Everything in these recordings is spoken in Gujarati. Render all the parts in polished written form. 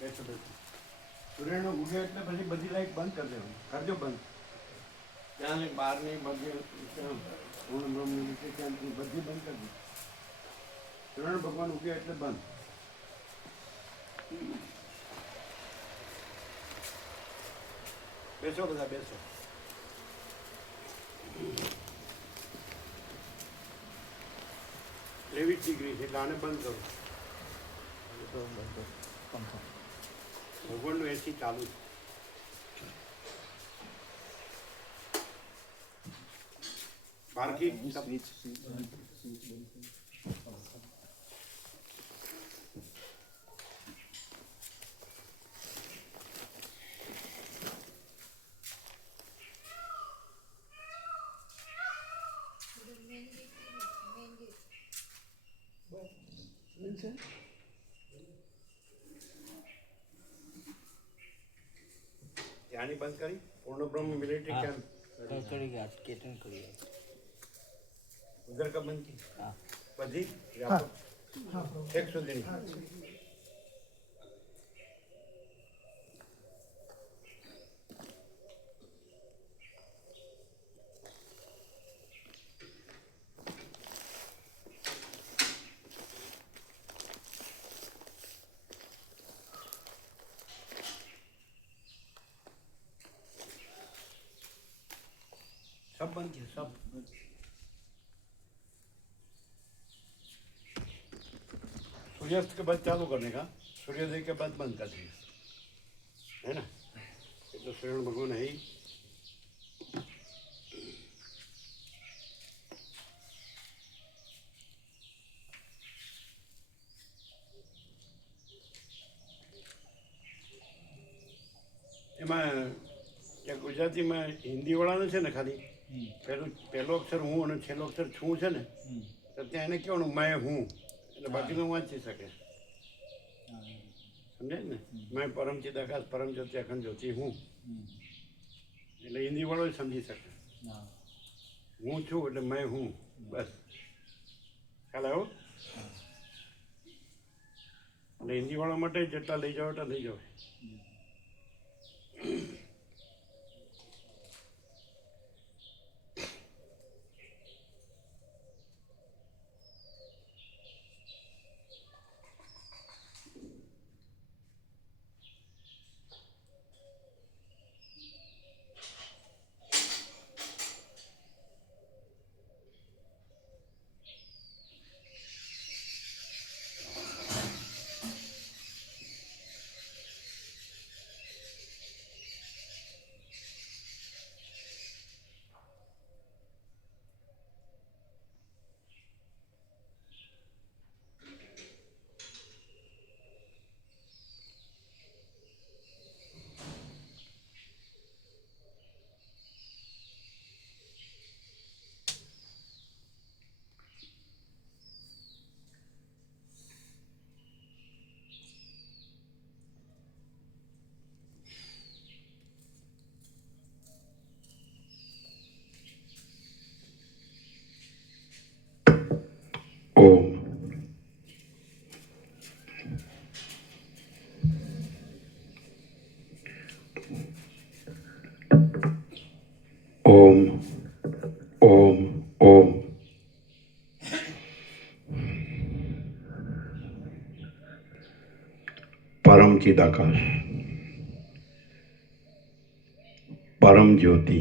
બેસો બેસો. સૂર્યનો ઉગે એટલે પછી બધી લાઈટ બંધ કરી દેવાની. કરજો બંધ. ત્યાંની બહારની બધી પૂર્ણ બ્રહ્મની રીતે ત્યાંથી બધી બંધ કરી દો. સૂર્યનારાયણ ભગવાન ઉગે એટલે બંધ. બેસો બધા બેસો. 23 ડિગ્રી છે એટલે આને બંધ કરો. ભગવાનનું એસી ચાલુ છે. બારકી ત્યાંની બંધ કરી. પૂર્ણ બ્રહ્મ મિલિટરી कैंप उधर का बंद की बधी एक सुधीनी सब बंद किया सब. सूर्यास्त के बाद चालू करने का, सूर्योदय के बाद बंद कर देंगे, है ना. ये तो सूर्य भगवान है ही. એમાં ગુજરાતીમાં હિન્દી વાળાને છે ને ખાલી પહેલો અક્ષર હું અને છેલ્લો અક્ષર છું છે ને, તો ત્યાં એને કહેવાનું મેં હું, એટલે બાકીનું વાંચી શકે. સમજે ને. મેં પરમ ચિદાકાશ પરમ જ્યોતિ અખંડ જ્યોતિ હું, એટલે હિન્દી વાળો સમજી શકે. હું છું એટલે મેં હું, બસ ખ્યાલ આવ્યો. એટલે હિન્દી વાળા માટે જેટલા લઈ જાવ એટલા લઈ જાવ. ओम ओम ओम ओम. परम चिदाकाश परम ज्योति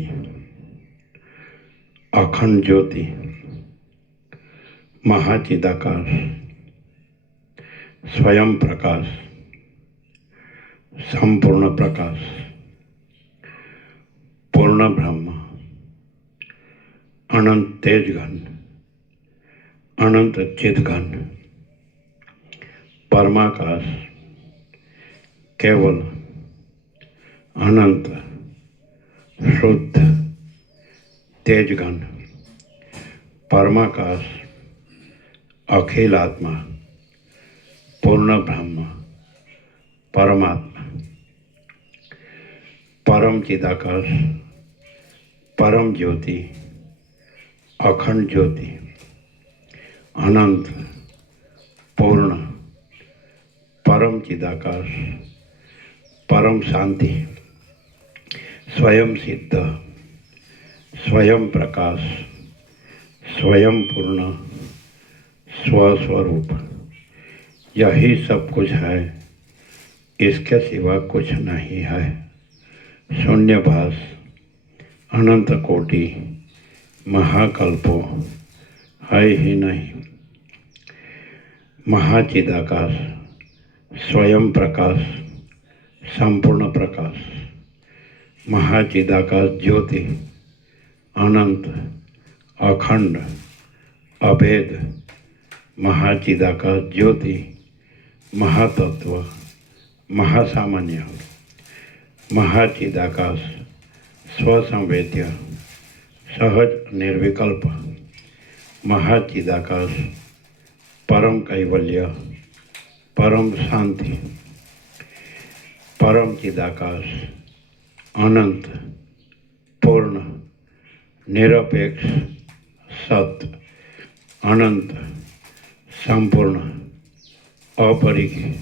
अखंड ज्योति महाचिदाकाश स्वयं प्रकाश संपूर्ण प्रकाश पूर्ण ब्रह्म अनंत तेजघन अनंत चिदघन परमाकाश केवल अनंत शुद्ध तेजघन परमाकाश अखिल आत्मा पूर्ण ब्रह्म परमात्मा परम चिदाकाश परम ज्योति अखंड ज्योति अनंत पूर्ण परम चिदाकाश परम शांति, स्वयं सिद्ध, स्वयं प्रकाश, स्वयं पूर्ण, स्वस्वरूप, यही सब कुछ है, इसके सिवा कुछ नहीं है। शून्यभास, अनंत कोटि, महाकल्पो है ही नहीं। महाचिदाकाश, स्वयं प्रकाश, संपूर्ण प्रकाश, महाचिदाकाश ज्योति, अनंत, अखंड, अभेद, महाचिदाकाश ज्योति, महातत्व, महासामान्य, महाचिदाकाश, स्वसंवेद्य, सहज निर्विकल्प, महाचिदाकाश, परम कैवल्य, परम शांति, परम चिदाकाश, अनंत, पूर्ण, निरपेक्ष, सत्य, अनंत, संपूर्ण, अपरिग्रह,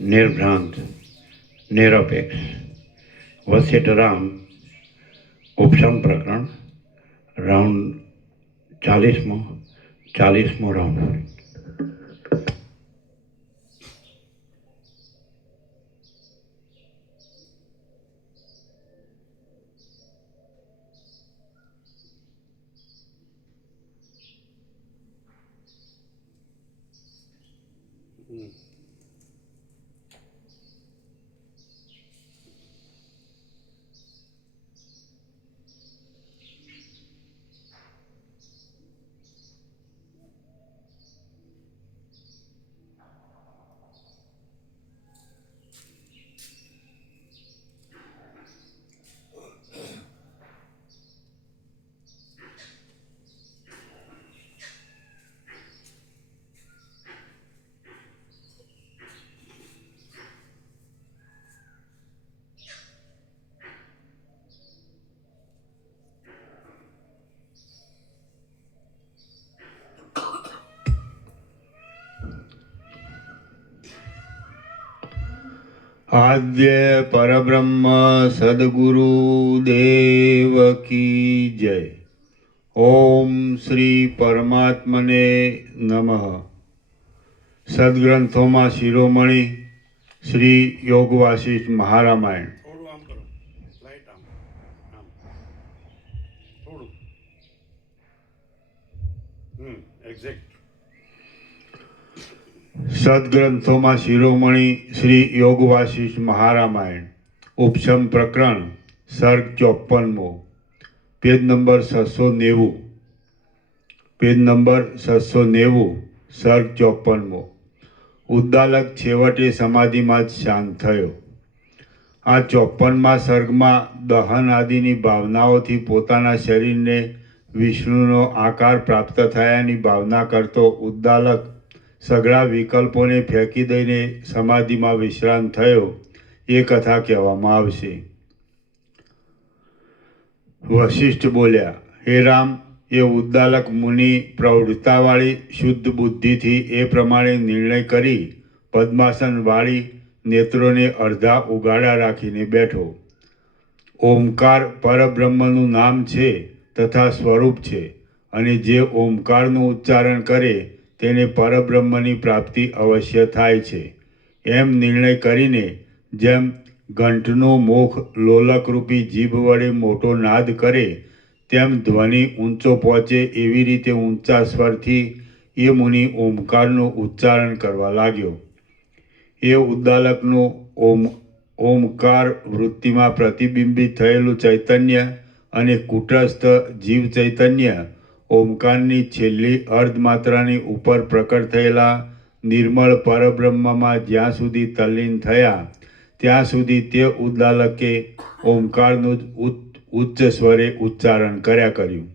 निर्भ्रांत, निरपेक्ष। वशिष्ठ राम उपशम प्रकरण राउंड 40मो राउंड। आद्य परब्रह्म सद्गुरु देव की जय। ओम श्री परमात्मने नमः। सद्ग्रंथों में शिरोमणि श्री योग वासिष्ठ महारामायण। सद्ग्रंथों में शिरोमणि श्री योग वासिष्ठ महारामायण उपशम प्रकरण सर्ग 54मो पेज नंबर 690 सर्ग 54मो। उद्दालक छेवटे समाधि में शांत थयो। आ 54मा सर्ग में दहन आदिनी भावनाओथी पोताना शरीर ने विष्णुनो आकार प्राप्त थयानी भावना करतो उद्दालक सगळा विकल्पों ने फेंकी दईने समाधि में विश्राम थयो ये कथा कहेवामां आवशे। वशिष्ठ बोल्या, हे राम, ये उद्दालक मुनि प्रौढ़तावाળી शुद्ध बुद्धि थी ए प्रमाणे निर्णय करी पद्मासन वाળી नेत्रों ने अर्धा उगाड़ा राखीने बैठो। ओमकार परब्रह्मनु नाम छे तथा स्वरूप छे अने जे ओमकारनु उच्चारण करे तेने परब्रह्मनी प्राप्ति अवश्य थाय छे एम निर्णय करीने जेम घंटनो मुख लोलक रूपी जीभ वडे मोटो नाद करे तेम ध्वनि ऊंचो पहोंचे एवी रीते ऊंचा स्वरथी ए मुनि ओमकारनो उच्चारण करवा लाग्यो। ए उद्दालकनो ओमकार वृत्ति में प्रतिबिंबित थयेलुं चैतन्य अने कूटस्थ जीव चैतन्य ओमकारनी छेल्ली अर्धमात्रानी उपर प्रकट थयेला निर्मल परब्रह्म में ज्यां सुधी तल्लीन थया त्यां सुधी ते उद्दालके ओमकारनुं उच्च स्वरे उच्चारण कर्या कर्युं।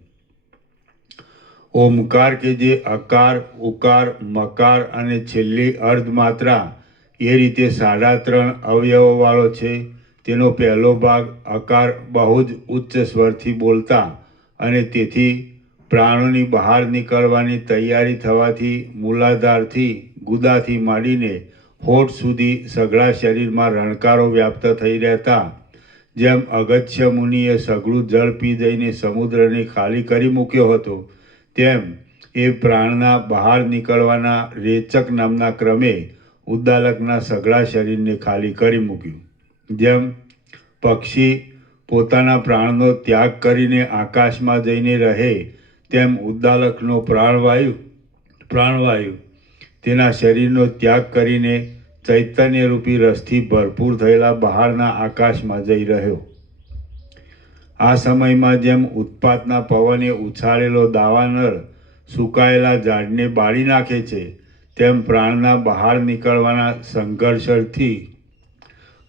ओमकार के जे अकार उकार मकार अने छेल्ली अर्धमात्रा ए रीते 3.5 अवयववाळो छे तेनो पहलो भाग अकार बहु ज उच्च स्वरथी बोलता अने तेथी प्राणोनी बहार निकळवानी तैयारी थवाथी मूलाधारथी गुदाथी मांडीने હોઠ સુધી સઘળા શરીરમાં રણકારો વ્યાપ્ત થઈ રહેતા જેમ અગસ્ત્ય મુનિએ સઘળું જળ પી જઈને સમુદ્રને ખાલી કરી મૂક્યો હતો તેમ એ પ્રાણના બહાર નીકળવાના રેચક નામના ક્રમે ઉદ્દાલકના સઘળા શરીરને ખાલી કરી મૂક્યું. જેમ પક્ષી પોતાના પ્રાણનો ત્યાગ કરીને આકાશમાં જઈને રહે તેમ ઉદ્દાલકનો પ્રાણવાયુ તેના શરીરનો ત્યાગ કરીને ચૈતન્યરૂપી રસથી ભરપૂર થયેલા બહારના આકાશમાં જઈ રહ્યો. આ સમયમાં જેમ ઉત્પાતના પવને ઉછાળેલો દાવાનળ સુકાયેલા ઝાડને બાળી નાખે છે તેમ પ્રાણના બહાર નીકળવાના સંઘર્ષથી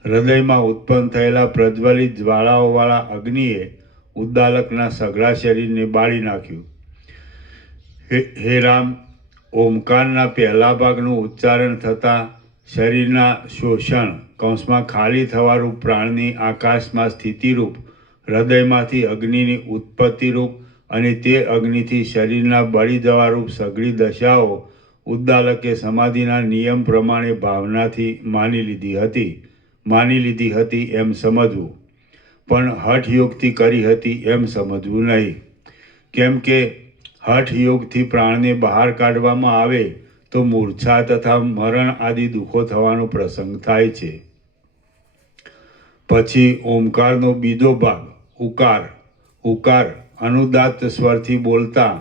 હૃદયમાં ઉત્પન્ન થયેલા પ્રજ્વલિત જ્વાળાઓવાળા અગ્નિએ ઉદ્દાલકના સઘળા શરીરને બાળી નાખ્યું. હે રામ, ઓમકારના પહેલા ભાગનું ઉચ્ચારણ થતાં શરીરના શોષણ કૌંસમાં ખાલી થવારૂપ પ્રાણની આકાશમાં સ્થિતિરૂપ હૃદયમાંથી અગ્નિની ઉત્પત્તિરૂપ અને તે અગ્નિથી શરીરના બળી જવારૂપ સઘળી દશાઓ ઉદ્દાલકે સમાધિના નિયમ પ્રમાણે ભાવનાથી માની લીધી હતી એમ સમજવું, પણ હઠયોગથી કરી હતી એમ સમજવું નહીં. કેમ કે હઠયોગથી પ્રાણને બહાર કાઢવામાં આવે તો મૂર્છા તથા મરણ આદિ દુઃખો થવાનો પ્રસંગ થાય છે. પછી ઓમકારનો બીજો ભાગ ઉકાર અનુદાત્ત સ્વરથી બોલતા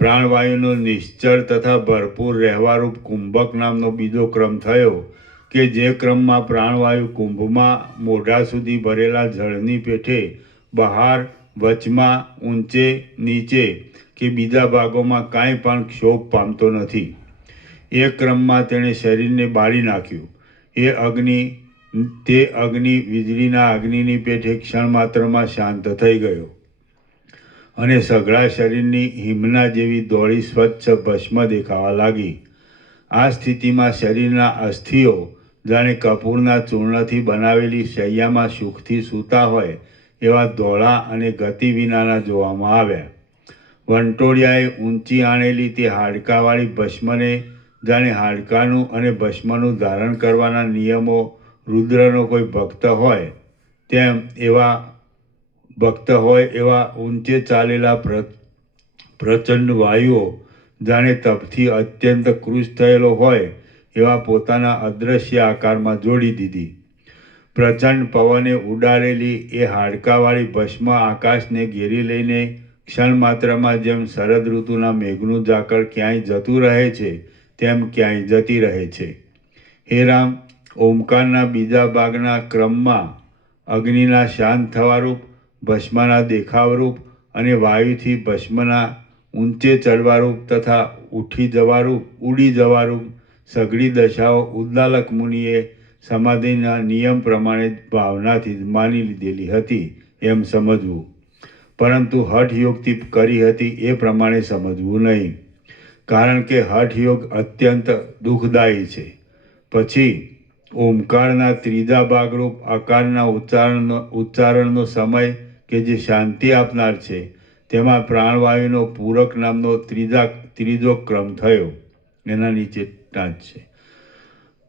પ્રાણવાયુનો નિશ્ચળ તથા ભરપૂર રહેવારૂપ કુંભક નામનો બીજો ક્રમ થયો કે જે ક્રમમાં પ્રાણવાયુ કુંભમાં મોઢા સુધી ભરેલા જળની પેઠે બહાર, વચમાં, ઊંચે, નીચે કે બીજા ભાગોમાં કાંઈ પણ ક્ષોભ પામતો નથી. એ ક્રમમાં તેણે શરીરને બાળી નાખ્યું. તે અગ્નિ વીજળીના અગ્નિની પેઠે ક્ષણ માત્રમાં શાંત થઈ ગયો અને સઘળા શરીરની હિમના જેવી દોડી સ્વચ્છ ભસ્મ દેખાવા લાગી. આ સ્થિતિમાં શરીરના અસ્થિઓ જાણે કપૂરના ચૂર્ણથી બનાવેલી શૈયામાં સુખથી સૂતા હોય એવા ધોળા અને ગતિ વિનાના જોવામાં આવ્યા. વંટોળિયાએ ઊંચી આણેલી તે હાડકાવાળી ભસ્મને જાણે હાડકાનું અને ભસ્મનું ધારણ કરવાના નિયમો રુદ્રનો કોઈ ભક્ત હોય એવા ઊંચે ચાલેલા પ્રચંડ વાયુઓ જાણે તપથી અત્યંત કૃશ થયેલો હોય એવા પોતાના અદૃશ્ય આકારમાં જોડી દીધી. પ્રચંડ પવને ઉડાડેલી એ હાડકાવાળી ભસ્મ આકાશને ઘેરી લઈને ક્ષણ માત્રમાં જેમ શરદ ઋતુના મેઘનું ઝાકળ ક્યાંય જતું રહે છે તેમ ક્યાંય જતી રહે છે. હે રામ, ઓમકારના બીજા ભાગના ક્રમમાં અગ્નિના શાંત થવારૂપ, ભસ્મના દેખાવરૂપ અને વાયુથી ભસ્મના ઊંચે ચડવારૂપ તથા ઉડી જવારૂપ સઘળી દશાઓ ઉદ્દાલક મુનિએ સમાધિના નિયમ પ્રમાણે ભાવનાથી માની લીધેલી હતી એમ સમજવું, પરંતુ હઠયોગથી કરી હતી એ પ્રમાણે સમજવું નહીં. કારણ કે હઠયોગ અત્યંત દુઃખદાયી છે. પછી ઓમકારના ત્રીજા ભાગરૂપ અકારના ઉચ્ચારણનો સમય કે જે શાંતિ આપનાર છે તેમાં પ્રાણવાયુનો પૂરક નામનો ત્રીજો ક્રમ થયો. એના નીચે ટાંચ છે.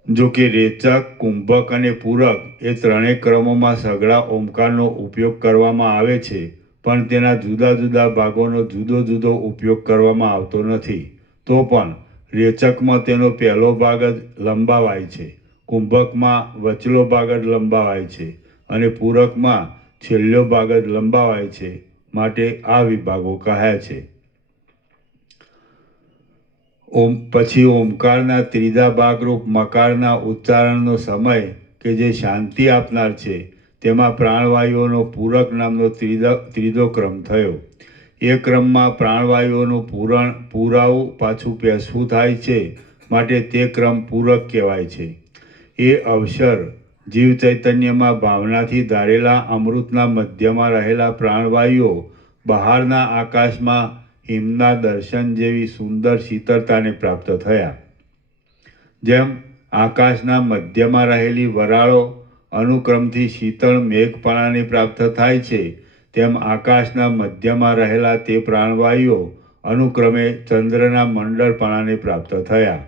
જો કે રેચક, કુંભક અને પૂરક એ ત્રણેય ક્રમોમાં સઘળા ઓમકારનો ઉપયોગ કરવામાં આવે છે, પણ તેના જુદા જુદા ભાગોનો જુદો જુદો ઉપયોગ કરવામાં આવતો નથી. તો પણ રેચકમાં તેનો પહેલો ભાગ જ લંબાવાય છે, કુંભકમાં વચલો ભાગ જ લંબાવાય છે અને પૂરકમાં છેલ્લો ભાગ જ લંબાવાય છે. માટે આ વિભાગો કહ્યા છે. પછી ઓમકારના ત્રીજા ભાગરૂપ મકારના ઉચ્ચારણનો સમય કે જે શાંતિ આપનાર છે તેમાં પ્રાણવાયુઓનો પૂરક નામનો ત્રીજો ક્રમ થયો. એ ક્રમમાં પ્રાણવાયુઓનું પૂરાવું પાછું પેસવું થાય છે, માટે તે ક્રમ પૂરક કહેવાય છે. એ અવસર જીવ ચૈતન્યમાં ભાવનાથી ધારેલા અમૃતના મધ્યમાં રહેલા પ્રાણવાયુઓ બહારના આકાશમાં હિમના દર્શન જેવી સુંદર શીતળતાને પ્રાપ્ત થયા. જેમ આકાશના મધ્યમાં રહેલી વરાળો અનુક્રમથી શીતળ મેઘપણાને પ્રાપ્ત થાય છે, તેમ આકાશના મધ્યમાં રહેલા તે પ્રાણવાયુઓ અનુક્રમે ચંદ્રના મંડળપણાને પ્રાપ્ત થયા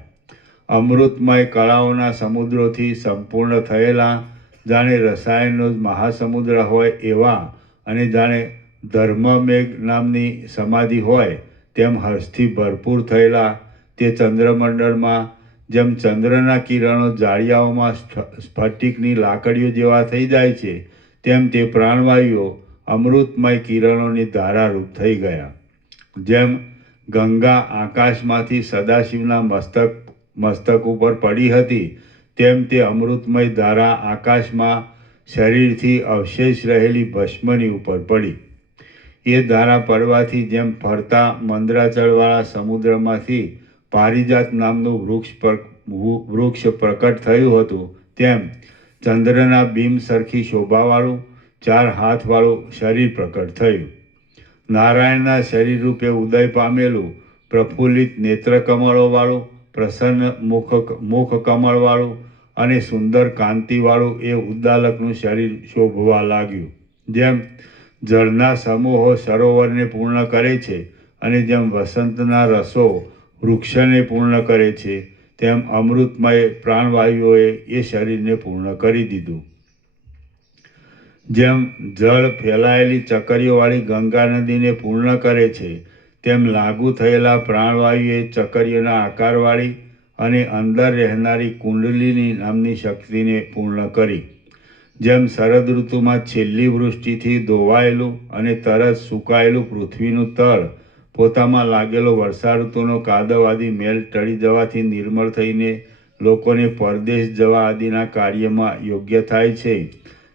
અમૃતમય કળાઓના સમુદ્રોથી સંપૂર્ણ થયેલા, જાણે રસાયણનો જ મહાસમુદ્ર હોય એવા, અને જાણે ધર્મમેઘ નામની સમાધિ હોય તેમ હર્ષથી ભરપૂર થયેલા તે ચંદ્રમંડળમાં જેમ ચંદ્રના કિરણો જાળિયાઓમાં સ્ફટિકની લાકડીઓ જેવા થઈ જાય છે, તેમ તે પ્રાણવાયુઓ અમૃતમય કિરણોની ધારારૂપ થઈ ગયા. જેમ ગંગા આકાશમાંથી સદાશિવના મસ્તક ઉપર પડી હતી, તેમ તે અમૃતમય ધારા આકાશમાં શરીરથી અવશેષ રહેલી ભસ્મની ઉપર પડી. એ ધારા પડવાથી જેમ ફરતા મંદરાચળવાળા સમુદ્રમાંથી પારિજાત નામનું વૃક્ષ પ્રકટ થયું હતું, તેમ ચંદ્રના બીમ સરખી શોભાવાળું 4 હાથવાળું શરીર પ્રકટ થયું. નારાયણના શરીર રૂપે ઉદય પામેલું પ્રફુલ્લિત નેત્રકમળોવાળું, પ્રસન્ન મુખ કમળવાળું અને સુંદર કાંતિવાળું એ ઉદ્દાલકનું શરીર શોભવા લાગ્યું. જેમ જળના સમૂહો સરોવરને પૂર્ણ કરે છે અને જેમ વસંતના રસો વૃક્ષને પૂર્ણ કરે છે, તેમ અમૃતમય પ્રાણવાયુઓએ એ શરીરને પૂર્ણ કરી દીધું. જેમ જળ ફેલાયેલી ચકરીઓવાળી ગંગા નદીને પૂર્ણ કરે છે, તેમ લાગુ થયેલા પ્રાણવાયુએ ચકરીઓના આકારવાળી અને અંદર રહેનારી કુંડલિની નામની શક્તિને પૂર્ણ કરી. જેમ શરદ ઋતુમાં છેલ્લી વૃષ્ટિથી ધોવાયેલું અને તરત સુકાયેલું પૃથ્વીનું તળ પોતામાં લાગેલો વર્ષા ઋતુનો કાદવ આદિ મેલ ટળી જવાથી નિર્મળ થઈને લોકોને પરદેશ જવા આદિના કાર્યમાં યોગ્ય થાય છે,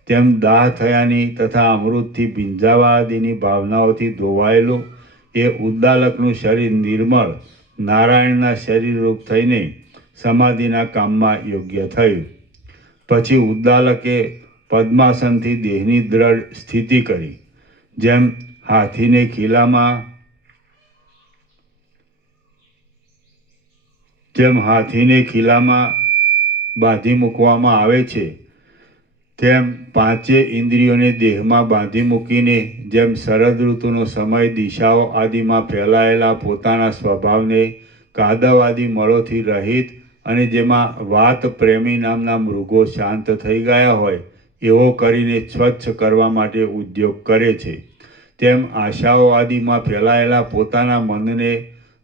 તેમ દાહ થયાની તથા અમૃતથી ભીંજાવા આદિની ભાવનાઓથી ધોવાયેલું એ ઉદ્દાલકનું શરીર નિર્મળ નારાયણના શરીરરૂપ થઈને સમાધિના કામમાં યોગ્ય થયું. પછી ઉદ્દાલકે પદ્માસનથી દેહની દ્રઢ સ્થિતિ કરી. જેમ હાથીને ખીલામાં બાંધી મૂકવામાં આવે છે, તેમ 5 ઇન્દ્રિયોને દેહમાં બાંધી મૂકીને જેમ શરદ ઋતુનો સમય દિશાઓ આદિમાં ફેલાયેલા પોતાના સ્વભાવને કાદવ આદિ મળોથી રહિત અને જેમાં વાત પ્રેમી નામના મૃગો શાંત થઈ ગયા હોય એવો કરીને સ્વચ્છ કરવા માટે ઉદ્યોગ કરે છે, તેમ આશાઓ આદિમાં ફેલાયેલા પોતાના મનને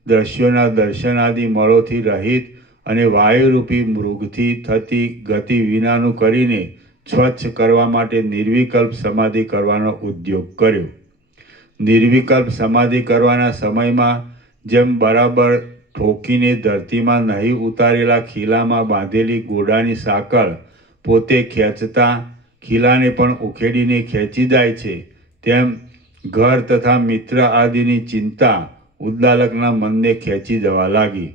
દ્રશ્યોના દર્શન આદિ મળોથી રહિત અને વાયુરૂપી મૃગથી થતી ગતિ વિનાનું કરીને સ્વચ્છ કરવા માટે નિર્વિકલ્પ સમાધિ કરવાનો ઉદ્યોગ કર્યો. નિર્વિકલ્પ સમાધિ કરવાના સમયમાં જેમ બરાબર ઠોકીને ધરતીમાં નહીં ઉતારેલા ખીલામાં બાંધેલી ઘોડાની સાંકળ પોતે ખેંચતા ખીલાને પણ ઉખેડીને ખેંચી જાય છે, તેમ ઘર તથા મિત્ર આદિની ચિંતા ઉદ્દાલકના મનને ખેંચી જવા લાગી.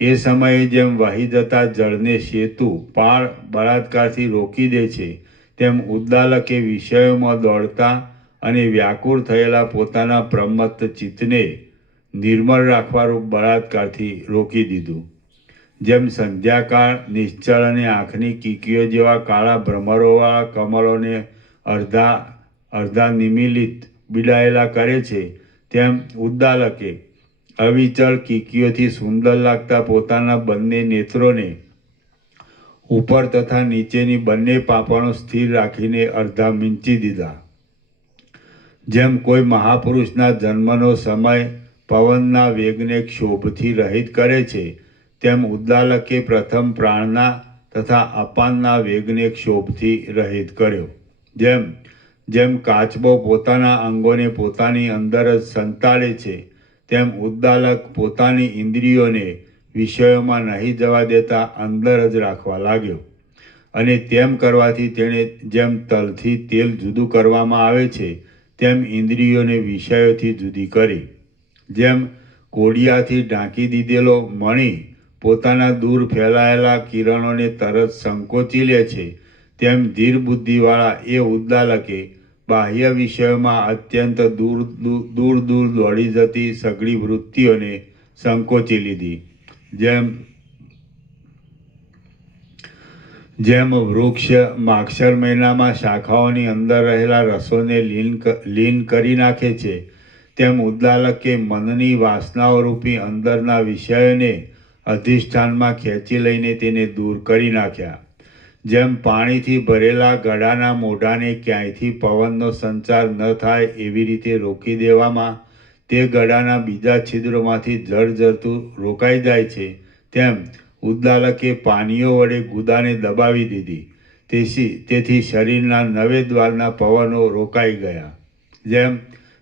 એ સમયે જેમ વહી જતા જળને સેતુ પાળ બળાત્કારથી રોકી દે છે, તેમ ઉદ્દાલકે વિષયોમાં દોડતા અને વ્યાકુળ થયેલા પોતાના પ્રમત્ત ચિત્તને નિર્મળ રાખવારૂપ બળાત્કારથી રોકી દીધું. જેમ સંધ્યાકાળ નિશ્ચળ અને આંખની કીકીઓ જેવા કાળા ભ્રમરોવાળા કમળોને અર્ધા નિમીલિત બિડાયેલા કરે છે, તેમ ઉદ્દાલકે અવિચળ કીકીઓથી સુંદર લાગતા પોતાના બંને નેત્રોને ઉપર તથા નીચેની બંને પાંપણો સ્થિર રાખીને અર્ધા મીંચી દીધા. જેમ કોઈ મહાપુરુષના જન્મનો સમય પવનના વેગને ક્ષોભથી રહિત કરે છે, તેમ ઉદ્દાલકે પ્રથમ પ્રાણના તથા અપાનના વેગને ક્ષોભથી રહિત કર્યો. જેમ કાચબો પોતાના અંગોને પોતાની અંદર જ સંતાડે છે, તેમ ઉદ્દાલક પોતાની ઇન્દ્રિયોને વિષયોમાં નહીં જવા દેતા અંદર જ રાખવા લાગ્યો. અને તેમ કરવાથી તેણે જેમ તલથી તેલ જુદું કરવામાં આવે છે, તેમ ઇન્દ્રિયોને વિષયોથી જુદી કરી. જેમ કોડિયાથી ઢાંકી દીધેલો મણિ પોતાના દૂર ફેલાયેલા કિરણોને તરત સંકોચી લે છે, તેમ ધીર બુદ્ધિવાળા એ ઉદ્દાલકે બાહ્ય વિષયોમાં અત્યંત દૂર દોડી જતી સઘળી વૃત્તિઓને સંકોચી લીધી. જેમ વૃક્ષ માગશર મહિનામાં શાખાઓની અંદર રહેલા રસોને લીન કરી નાખે છે, તેમ ઉદ્દાલકે મનની વાસનાઓ રૂપી અંદરના વિષયોને અધિષ્ઠાનમાં ખેંચી લઈને તેને દૂર કરી નાખ્યા. જેમ પાણીથી ભરેલા ગળાના મોઢાને ક્યાંયથી પવનનો સંચાર ન થાય એવી રીતે રોકી દેવામાં તે ગળાના બીજા છિદ્રોમાંથી જળજરતું રોકાઈ જાય છે, તેમ ઉદ્દાલકે પાનીઓ વડે ગુદાને દબાવી દીધી. તેથી શરીરના નવે દ્વારના પવનો રોકાઈ ગયા. જેમ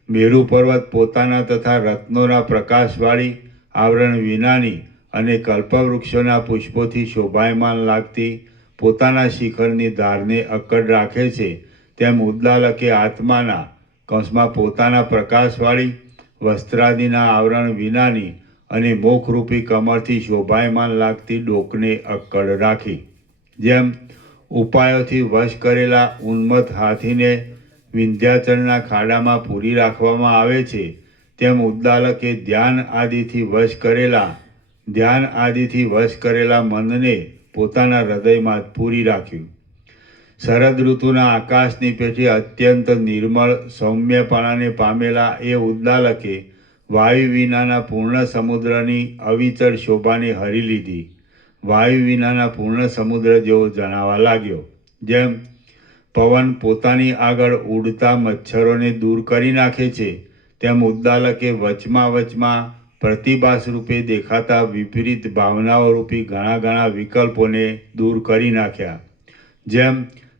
મેરુ પર્વત પોતાના તથા રત્નોના પ્રકાશવાળી આવરણ વિનાની અને કલ્પવૃક્ષોના પુષ્પોથી શોભાયમાન લાગતી પોતાના શિખરની ધારને અક્કડ રાખે છે, તેમ ઉદ્દાલકે આત્માના કૌંસમાં પોતાના પ્રકાશવાળી વસ્ત્રાદિના આવરણ વિનાની અને મોક્ષરૂપી કમળથી શોભાયમાન લાગતી ડોકને અક્કડ રાખી. જેમ ઉપાયોથી વશ કરેલા ઉન્મત્ત હાથીને વિંધ્યાચલના ખાડામાં પૂરી રાખવામાં આવે છે, તેમ ઉદ્દાલકે ધ્યાન આદિથી વશ કરેલા મનને પોતાના હૃદયમાં પૂરી રાખ્યું. શરદ ઋતુના આકાશની પેઠે અત્યંત નિર્મળ સૌમ્યપણાને પામેલા એ ઉદ્દાલકે વાયુ વિનાના પૂર્ણ સમુદ્રની અવિચળ શોભાને હરી લીધી. વાયુ વિનાના પૂર્ણ સમુદ્ર જેવો જણાવા લાગ્યો. જેમ પવન પોતાની આગળ ઉડતા મચ્છરોને દૂર કરી નાખે છે, તેમ ઉદ્દાલકે વચમાં પ્રતિભાસ રૂપે દેખાતા વિપરીત ભાવનાઓ રૂપી ઘણા વિકલ્પોને દૂર કરી નાખ્યા. જેમ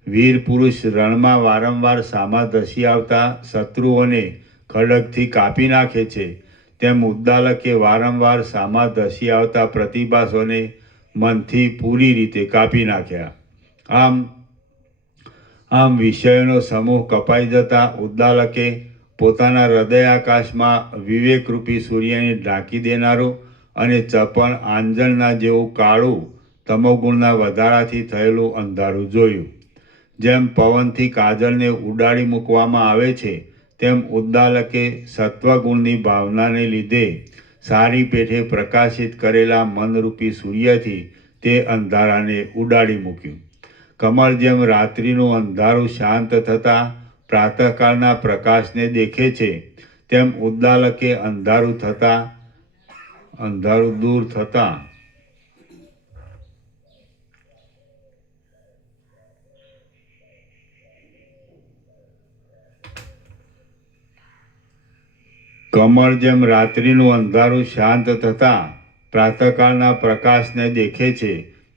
વીર પુરુષ રણમાં વારંવાર સામા ધસી આવતા શત્રુઓને ખડગથી કાપી નાખે છે, તેમ ઉદ્દાલકે વારંવાર સામા ધસી આવતા પ્રતિભાસોને મનથી પૂરી રીતે કાપી નાખ્યા. આમ વિષયોનો સમૂહ કપાઈ જતા ઉદ્દાલકે પોતાના હૃદયાકાશમાં વિવેકરૂપી સૂર્યને ઢાંકી દેનારું અને ચપળ આંજણના જેવું કાળું તમોગુણના વધારાથી થયેલું અંધારું જોયું. જેમ પવનથી કાજળને ઉડાડી મૂકવામાં આવે છે, તેમ ઉદ્દાલકે સત્વગુણની ભાવનાને લીધે સારી પેઠે પ્રકાશિત કરેલા મનરૂપી સૂર્યથી તે અંધારાને ઉડાડી મૂક્યું. કમળ જેમ રાત્રિનું અંધારું શાંત થતાં પ્રાતઃકાળના પ્રકાશને દેખે છે, તેમ ઉદ્દાલકે અંધારું દૂર થતાં કમળ જેમ રાત્રિનું અંધારું શાંત થતાં પ્રાતઃકાળના પ્રકાશને દેખે છે,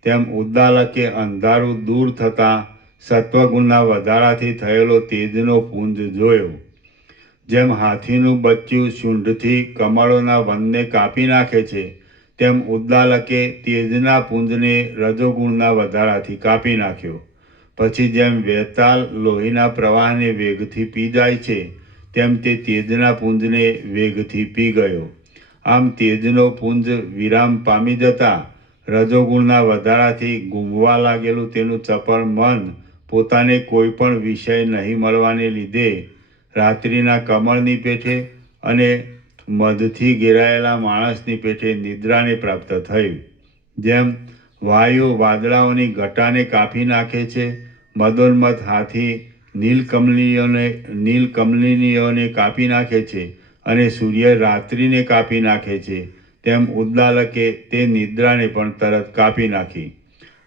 તેમ ઉદ્દાલકે અંધારું દૂર થતાં સત્વગુણના વધારાથી થયેલો તેજનો પુંજ જોયો. જેમ હાથીનું બચ્ચું સૂંઢથી કમળોના વનને કાપી નાખે છે, તેમ ઉદ્દાલકે તેજના પુંજને રજોગુણના વધારાથી કાપી નાખ્યો. પછી જેમ વેતાલ લોહીના પ્રવાહને વેગથી પી જાય છે, તેમ તે તેજના પુંજને વેગથી પી ગયો. આમ તેજનો પુંજ વિરામ પામી જતાં રજોગુણના વધારાથી ગુમવા લાગેલું તેનું ચપળ મન પોતાને કોઈ પણ વિષય નહીં મળવાને લીધે રાત્રિના કમળની પેઠે અને મધથી ઘેરાયેલા માણસની પેઠે નિદ્રાને પ્રાપ્ત થયું. જેમ વાયુ વાદળાઓની ઘટાને કાપી નાખે છે, મદોન્મત્ત હાથી નીલકમલિનીઓને કાપી નાખે છે અને સૂર્ય રાત્રિને કાપી નાખે છે, તેમ ઉદ્દાલકે તે નિદ્રાને પણ તરત કાપી નાખી.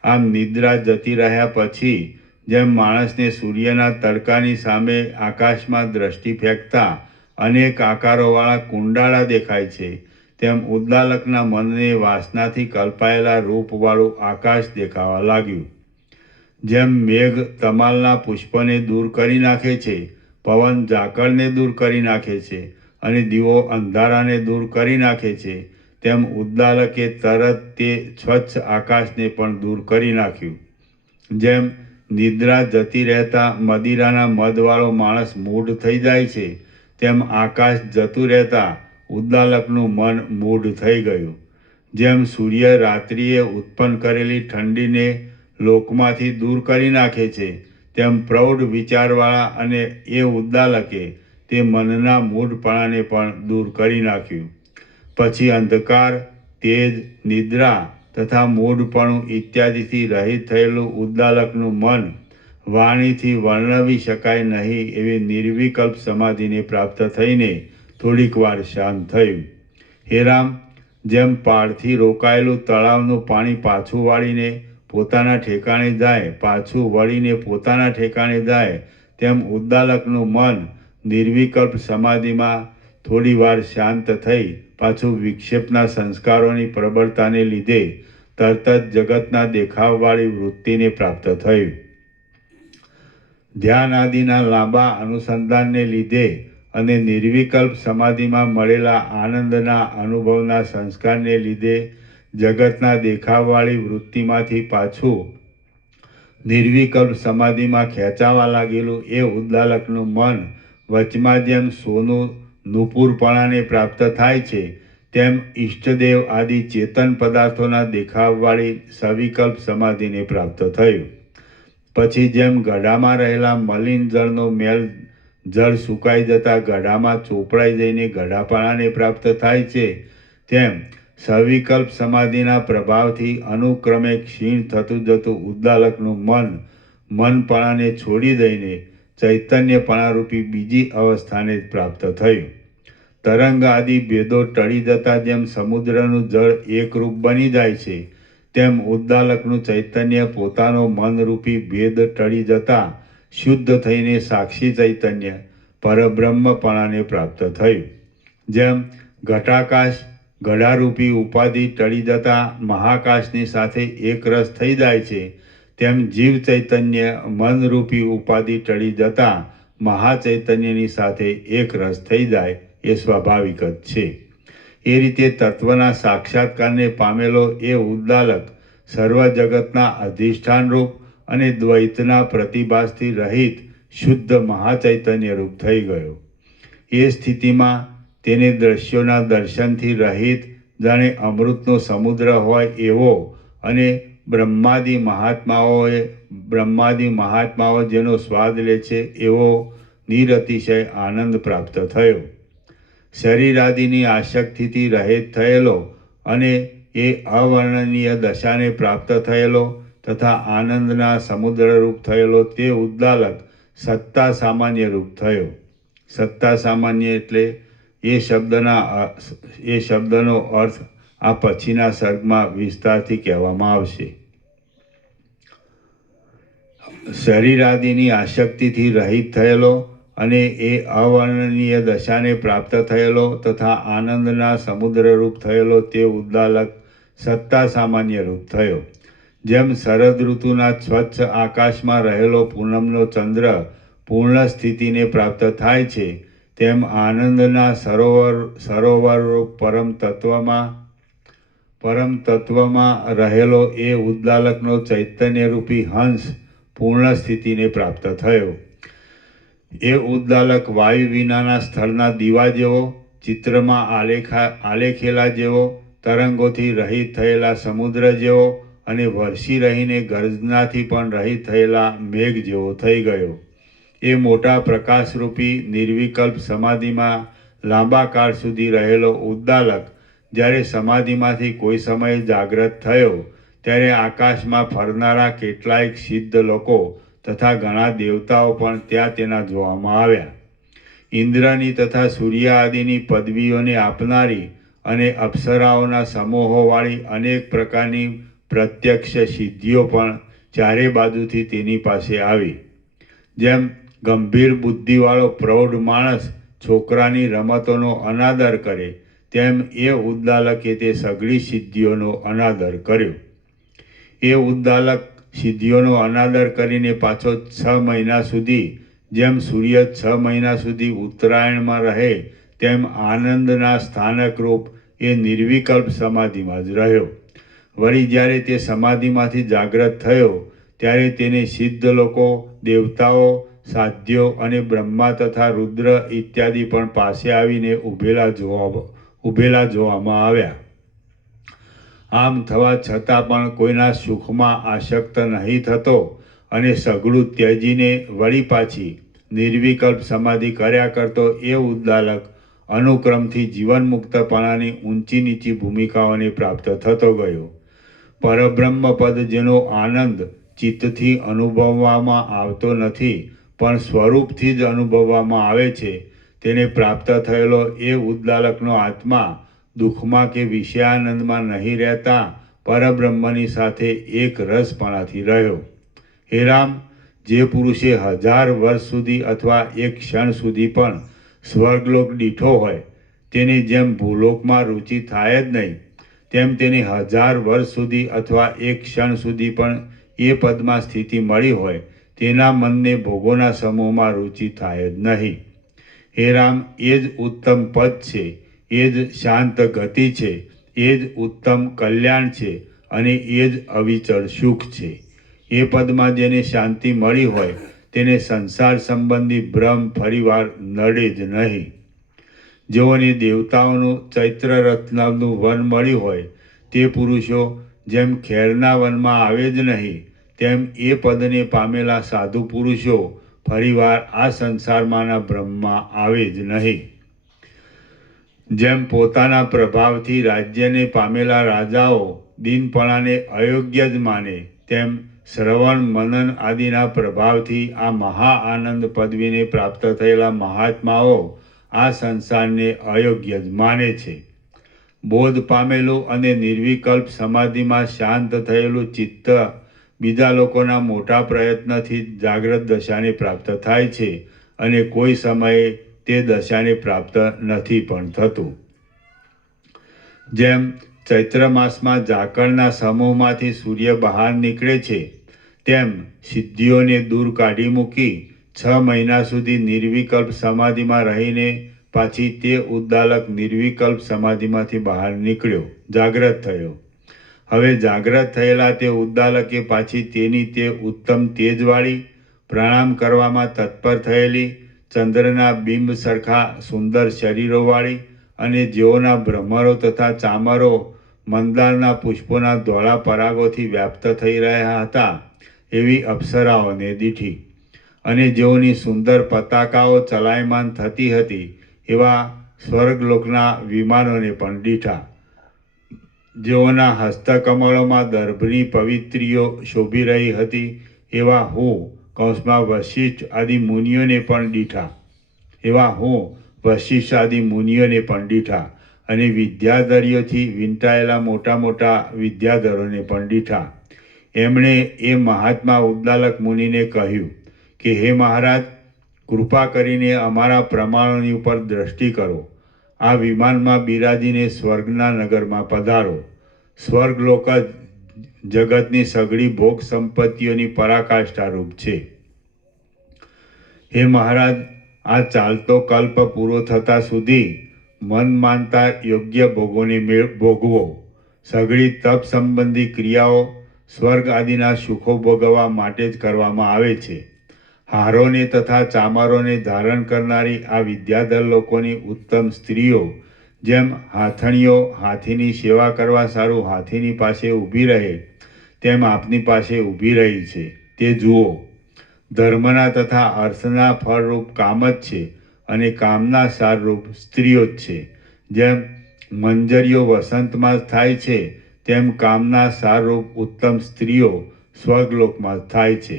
આમ નિદ્રા જતી રહ્યા પછી જેમ માણસને સૂર્યના તડકાની સામે આકાશમાં દ્રષ્ટિ ફેંકતા અનેક આકારોવાળા કુંડાળા દેખાય છે, તેમ ઉદ્દાલકના મનને વાસનાથી કલ્પાયેલા રૂપવાળું આકાશ દેખાવા લાગ્યું. જેમ મેઘ તમાલના પુષ્પને દૂર કરી નાખે છે, પવન ઝાકળને દૂર કરી નાખે છે અને દીવો અંધારાને દૂર કરી નાખે છે, તેમ ઉદ્દાલકે તરત તે સ્વચ્છ આકાશને પણ દૂર કરી નાખ્યું. જેમ નિદ્રા જતી રહેતા મદિરાના મદવાળો માણસ મૂઢ થઈ જાય છે, તેમ આકાશ જતું રહેતા ઉદ્દાલકનું મન મૂઢ થઈ ગયું. જેમ સૂર્ય રાત્રિએ ઉત્પન્ન કરેલી ઠંડીને લોકમાંથી દૂર કરી નાખે છે, તેમ પ્રૌઢ વિચારવાળા અને એ ઉદ્દાલકે તે મનના મૂઢપણાને પણ દૂર કરી નાખ્યું. પછી અંધકાર, તેજ, નિદ્રા તથા મૂઢપણું ઇત્યાદિથી રહિત થયેલું ઉદ્દાલકનું મન વાણીથી વર્ણવી શકાય નહીં એવી નિર્વિકલ્પ સમાધિને પ્રાપ્ત થઈને થોડીક વાર શાંત થયું. હે રામ, જેમ પાળથી રોકાયેલું તળાવનું પાણી પાછું વાળીને પોતાના ઠેકાણે જાય, પાછું વળીને પોતાના ઠેકાણે જાય, તેમ ઉદ્દાલકનું મન નિર્વિકલ્પ સમાધિમાં થોડી વાર શાંત થઈ પાછું વિક્ષેપના સંસ્કારોની પ્રબળતાને લીધે તરત જ જગતના દેખાવવાળી વૃત્તિને પ્રાપ્ત થયું. ધ્યાન આદિના લાંબા અનુસંધાનને લીધે અને નિર્વિકલ્પ સમાધિમાં મળેલા આનંદના અનુભવના સંસ્કારને લીધે જગતના દેખાવવાળી વૃત્તિમાંથી પાછું નિર્વિકલ્પ સમાધિમાં ખેંચાવા લાગેલું એ ઉદ્દાલકનું મન વચમાં જેમ સોનું નુપુરપણાને પ્રાપ્ત થાય છે, તેમ ઈષ્ટદેવ આદિ ચેતન પદાર્થોના દેખાવવાળી સવિકલ્પ સમાધિને પ્રાપ્ત થયું. પછી જેમ ગઢામાં રહેલા મલિન જળનો મેલ જળ સુકાઈ જતાં ગઢામાં ચોપડાઈ જઈને ગઢાપણાને પ્રાપ્ત થાય છે, તેમ સવિકલ્પ સમાધિના પ્રભાવથી અનુક્રમે ક્ષીણ થતું જતું ઉદ્દાલકનું મનપણાને છોડી દઈને ચૈતન્યપણારૂપી બીજી અવસ્થાને પ્રાપ્ત થયું. તરંગ આદિ ભેદો ટળી જતાં જેમ સમુદ્રનું જળ એકરૂપ બની જાય છે, તેમ ઉદ્દાલકનું ચૈતન્ય પોતાનો મનરૂપી ભેદ ટળી જતાં શુદ્ધ થઈને સાક્ષી ચૈતન્ય પરબ્રહ્મપણાને પ્રાપ્ત થયું. જેમ ઘટાકાશ ગઢારૂપી ઉપાધિ ટળી જતાં મહાકાશની સાથે એક રસ થઈ જાય છે, તેમ જીવ ચૈતન્ય મનરૂપી ઉપાધિ ટળી જતાં મહાચૈતન્યની સાથે એક રસ થઈ જાય એ સ્વાભાવિક જ છે. એ રીતે તત્વના સાક્ષાત્કારને પામેલો એ ઉદ્દાલક સર્વ જગતના અધિષ્ઠાનરૂપ અને દ્વૈતના પ્રતિભાસથી રહિત શુદ્ધ મહાચૈતન્ય રૂપ થઈ ગયો. એ સ્થિતિમાં તેને દ્રશ્યોના દર્શનથી રહિત જાણે અમૃતનો સમુદ્ર હોય એવો અને બ્રહ્માદિ મહાત્માઓ જેનો સ્વાદ લે છે એવો નિરતિશય આનંદ પ્રાપ્ત થયો. શરીરાદિની આસક્તિથી રહિત થયેલો અને એ અવર્ણનીય દશાને પ્રાપ્ત થયેલો તથા આનંદના સમુદ્રરૂપ થયેલો તે ઉદ્દાલક સત્તા સામાન્ય રૂપ થયો. સત્તા સામાન્ય એટલે એ શબ્દનો અર્થ આ પછીના સર્ગમાં વિસ્તારથી કહેવામાં આવશે. શરીરાદિની આસક્તિથી રહિત થયેલો અને એ અવર્ણનીય દશાને પ્રાપ્ત થયેલો તથા આનંદના સમુદ્રરૂપ થયેલો તે ઉદ્દાલક સત્તા સામાન્ય રૂપ થયો. જેમ શરદ ઋતુના સ્વચ્છ આકાશમાં રહેલો પૂનમનો ચંદ્ર પૂર્ણ સ્થિતિને પ્રાપ્ત થાય છે, તેમ આનંદના સરોવરરૂપ પરમ તત્વમાં રહેલો એ ઉદ્દાલકનો ચૈતન્યરૂપી હંસ પૂર્ણ સ્થિતિને પ્રાપ્ત થયો. એ ઉદ્દાલક વાયુ વિનાના સ્થળના દીવા જેવો, ચિત્રમાં આલેખેલા જેવો, તરંગોથી રહિત થયેલા સમુદ્ર જેવો અને વરસી રહીને ગર્જનાથી પણ રહિત થયેલા મેઘ જેવો થઈ ગયો. એ મોટા પ્રકાશરૂપી નિર્વિકલ્પ સમાધિમાં લાંબા કાળ સુધી રહેલો ઉદ્દાલક જ્યારે સમાધિમાંથી કોઈ સમયે જાગ્રત થયો, ત્યારે આકાશમાં ફરનારા કેટલાયક સિદ્ધ લોકો તથા ઘણા દેવતાઓ પણ ત્યાં તેના જોવામાં આવ્યા. ઇન્દ્રની તથા સૂર્ય આદિની પદવીઓને આપનારી અને અપ્સરાઓના સમૂહોવાળી અનેક પ્રકારની પ્રત્યક્ષ સિદ્ધિઓ પણ ચારે બાજુથી તેની પાસે આવી. જેમ ગંભીર બુદ્ધિવાળો પ્રૌઢ માણસ છોકરાની રમતોનો અનાદર કરે, તેમ એ ઉદ્દાલકે તે સઘળી સિદ્ધિઓનો અનાદર કર્યો. એ ઉદ્દાલક સિદ્ધિઓનો અનાદર કરીને પાછો 6 મહિના સુધી જેમ સૂર્ય 6 મહિના સુધી ઉત્તરાયણમાં રહે, તેમ આનંદના સ્થાનકરૂપ એ નિર્વિકલ્પ સમાધિમાં જ રહ્યો. વળી જ્યારે તે સમાધિમાંથી જાગ્રત થયો, ત્યારે તેને સિદ્ધ લોકો, દેવતાઓ, સાધ્યો અને બ્રહ્મા તથા રુદ્ર ઇત્યાદિ પણ પાસે આવીને ઊભેલા જોવામાં આવ્યા. આમ થવા છતાં પણ કોઈના સુખમાં આસક્ત નહીં થતો અને સઘળું ત્યજીને વળી પાછી નિર્વિકલ્પ સમાધિ કર્યા કરતો એ ઉદ્દાલક અનુક્રમથી જીવનમુક્તપણાની ઊંચી નીચી ભૂમિકાઓને પ્રાપ્ત થતો ગયો. પરબ્રહ્મપદ જેનો આનંદ ચિત્તથી અનુભવવામાં આવતો નથી પણ સ્વરૂપથી જ અનુભવવામાં આવે છે, તેને પ્રાપ્ત થયેલો એ ઉદ્દાલકનો આત્મા દુઃખમાં કે વિષયાનંદમાં નહીં રહેતા પરબ્રહ્મની સાથે એક રસપણાથી રહ્યો. હે રામ, જે પુરુષે 1000 વર્ષ સુધી અથવા એક ક્ષણ સુધી પણ સ્વર્ગલોક દીઠો હોય, તેની જેમ ભૂલોકમાં રુચિ થાય જ નહીં, તેમ તેને 1000 વર્ષ સુધી અથવા એક ક્ષણ સુધી પણ એ પદમાં સ્થિતિ મળી હોય, તેના મનને ભોગોના સમૂહમાં રુચિ થાય જ નહીં. હે રામ, એ જ ઉત્તમ પદ છે, એ જ શાંત ગતિ છે, એ જ ઉત્તમ કલ્યાણ છે અને એ જ અવિચળ સુખ છે. એ પદમાં જેને શાંતિ મળી હોય તેને સંસાર સંબંધી ભ્રમ ફરીવાર નડે જ નહીં. જેઓને દેવતાઓનું ચૈત્ર રત્નનું વન મળ્યું હોય તે પુરુષો જેમ ખેરના વનમાં આવે જ નહીં, તેમ એ પદને પામેલા સાધુ પુરુષો ફરીવાર આ સંસારમાંના બ્રહ્મમાં આવે જ નહીં. જેમ પોતાના પ્રભાવથી રાજ્યને પામેલા રાજાઓ દીનપણાને અયોગ્ય જ માને, તેમ શ્રવણ મનન આદિના પ્રભાવથી આ મહા આનંદ પદવીને પ્રાપ્ત થયેલા મહાત્માઓ આ સંસારને અયોગ્ય જ માને છે. બોધ પામેલું અને નિર્વિકલ્પ સમાધિમાં શાંત થયેલું ચિત્ત બીજા લોકોના મોટા પ્રયત્નથી જાગ્રત દશાને પ્રાપ્ત થાય છે અને કોઈ સમયે તે દશાને પ્રાપ્ત નથી પણ થતું. જેમ ચૈત્ર માસમાં ઝાકળના સમૂહમાંથી સૂર્ય બહાર નીકળે છે, તેમ સિદ્ધિઓને દૂર કાઢી મૂકી 6 મહિના સુધી નિર્વિકલ્પ સમાધિમાં રહીને પાછી તે ઉદ્દાલક નિર્વિકલ્પ સમાધિમાંથી બહાર નીકળ્યો, જાગ્રત થયો. હવે જાગ્રત થયેલા તે ઉદ્દાલકે પાછી તેની તે ઉત્તમ તેજવાળી, પ્રણામ કરવામાં તત્પર થયેલી, ચંદ્રના બિંબ સરખા સુંદર શરીરોવાળી અને જેઓના ભ્રમરો તથા ચામરો મંદારના પુષ્પોના ધોળા પરાગોથી વ્યાપ્ત થઈ રહ્યા હતા એવી અપ્સરાઓને દીઠી, અને જેઓની સુંદર પતાકાઓ ચલાયમાન થતી હતી એવા સ્વર્ગલોકના વિમાનોને પણ દીઠા. જેઓના હસ્તકમળોમાં દર્ભની પવિત્રીઓ શોભી રહી હતી એવા હું કૌંસમાં વશિષ્ઠ આદિ મુનિઓને પણ દીઠા. અને વિદ્યાધરીઓથી વીંટાયેલા મોટા મોટા વિદ્યાધરોને પણ દીઠા. એમણે એ મહાત્મા ઉદ્દાલક મુનિને કહ્યું કે હે મહારાજ, કૃપા કરીને અમારા પ્રમાણોની ઉપર દ્રષ્ટિ કરો. આ વિમાનમાં બિરાજીને સ્વર્ગના નગરમાં પધારો. સ્વર્ગલોક જ જગતની સઘળી ભોગ સંપત્તિઓની પરાકાષ્ઠારૂપ છે. હે મહારાજ, આ ચાલતો કલ્પ પૂરો થતા સુધી મન માનતા યોગ્ય ભોગોને ભોગવો. સઘળી તપ સંબંધી ક્રિયાઓ સ્વર્ગ આદિના સુખો ભોગવવા માટે જ કરવામાં આવે છે. હારોને તથા ચામરોને ધારણ કરનારી આ વિદ્યાધર લોકોની ઉત્તમ સ્ત્રીઓ જેમ હાથણીઓ હાથીની સેવા કરવા સારું હાથીની પાસે ઊભી રહે, તેમ આપની પાસે ઊભી રહી છે, તે જુઓ. ધર્મના તથા અર્થના ફળરૂપ કામ જ છે અને કામના સારરૂપ સ્ત્રીઓ જ છે. જેમ મંજરીઓ વસંતમાં થાય છે, તેમ કામના સારરૂપ ઉત્તમ સ્ત્રીઓ સ્વર્ગલોકમાં થાય છે.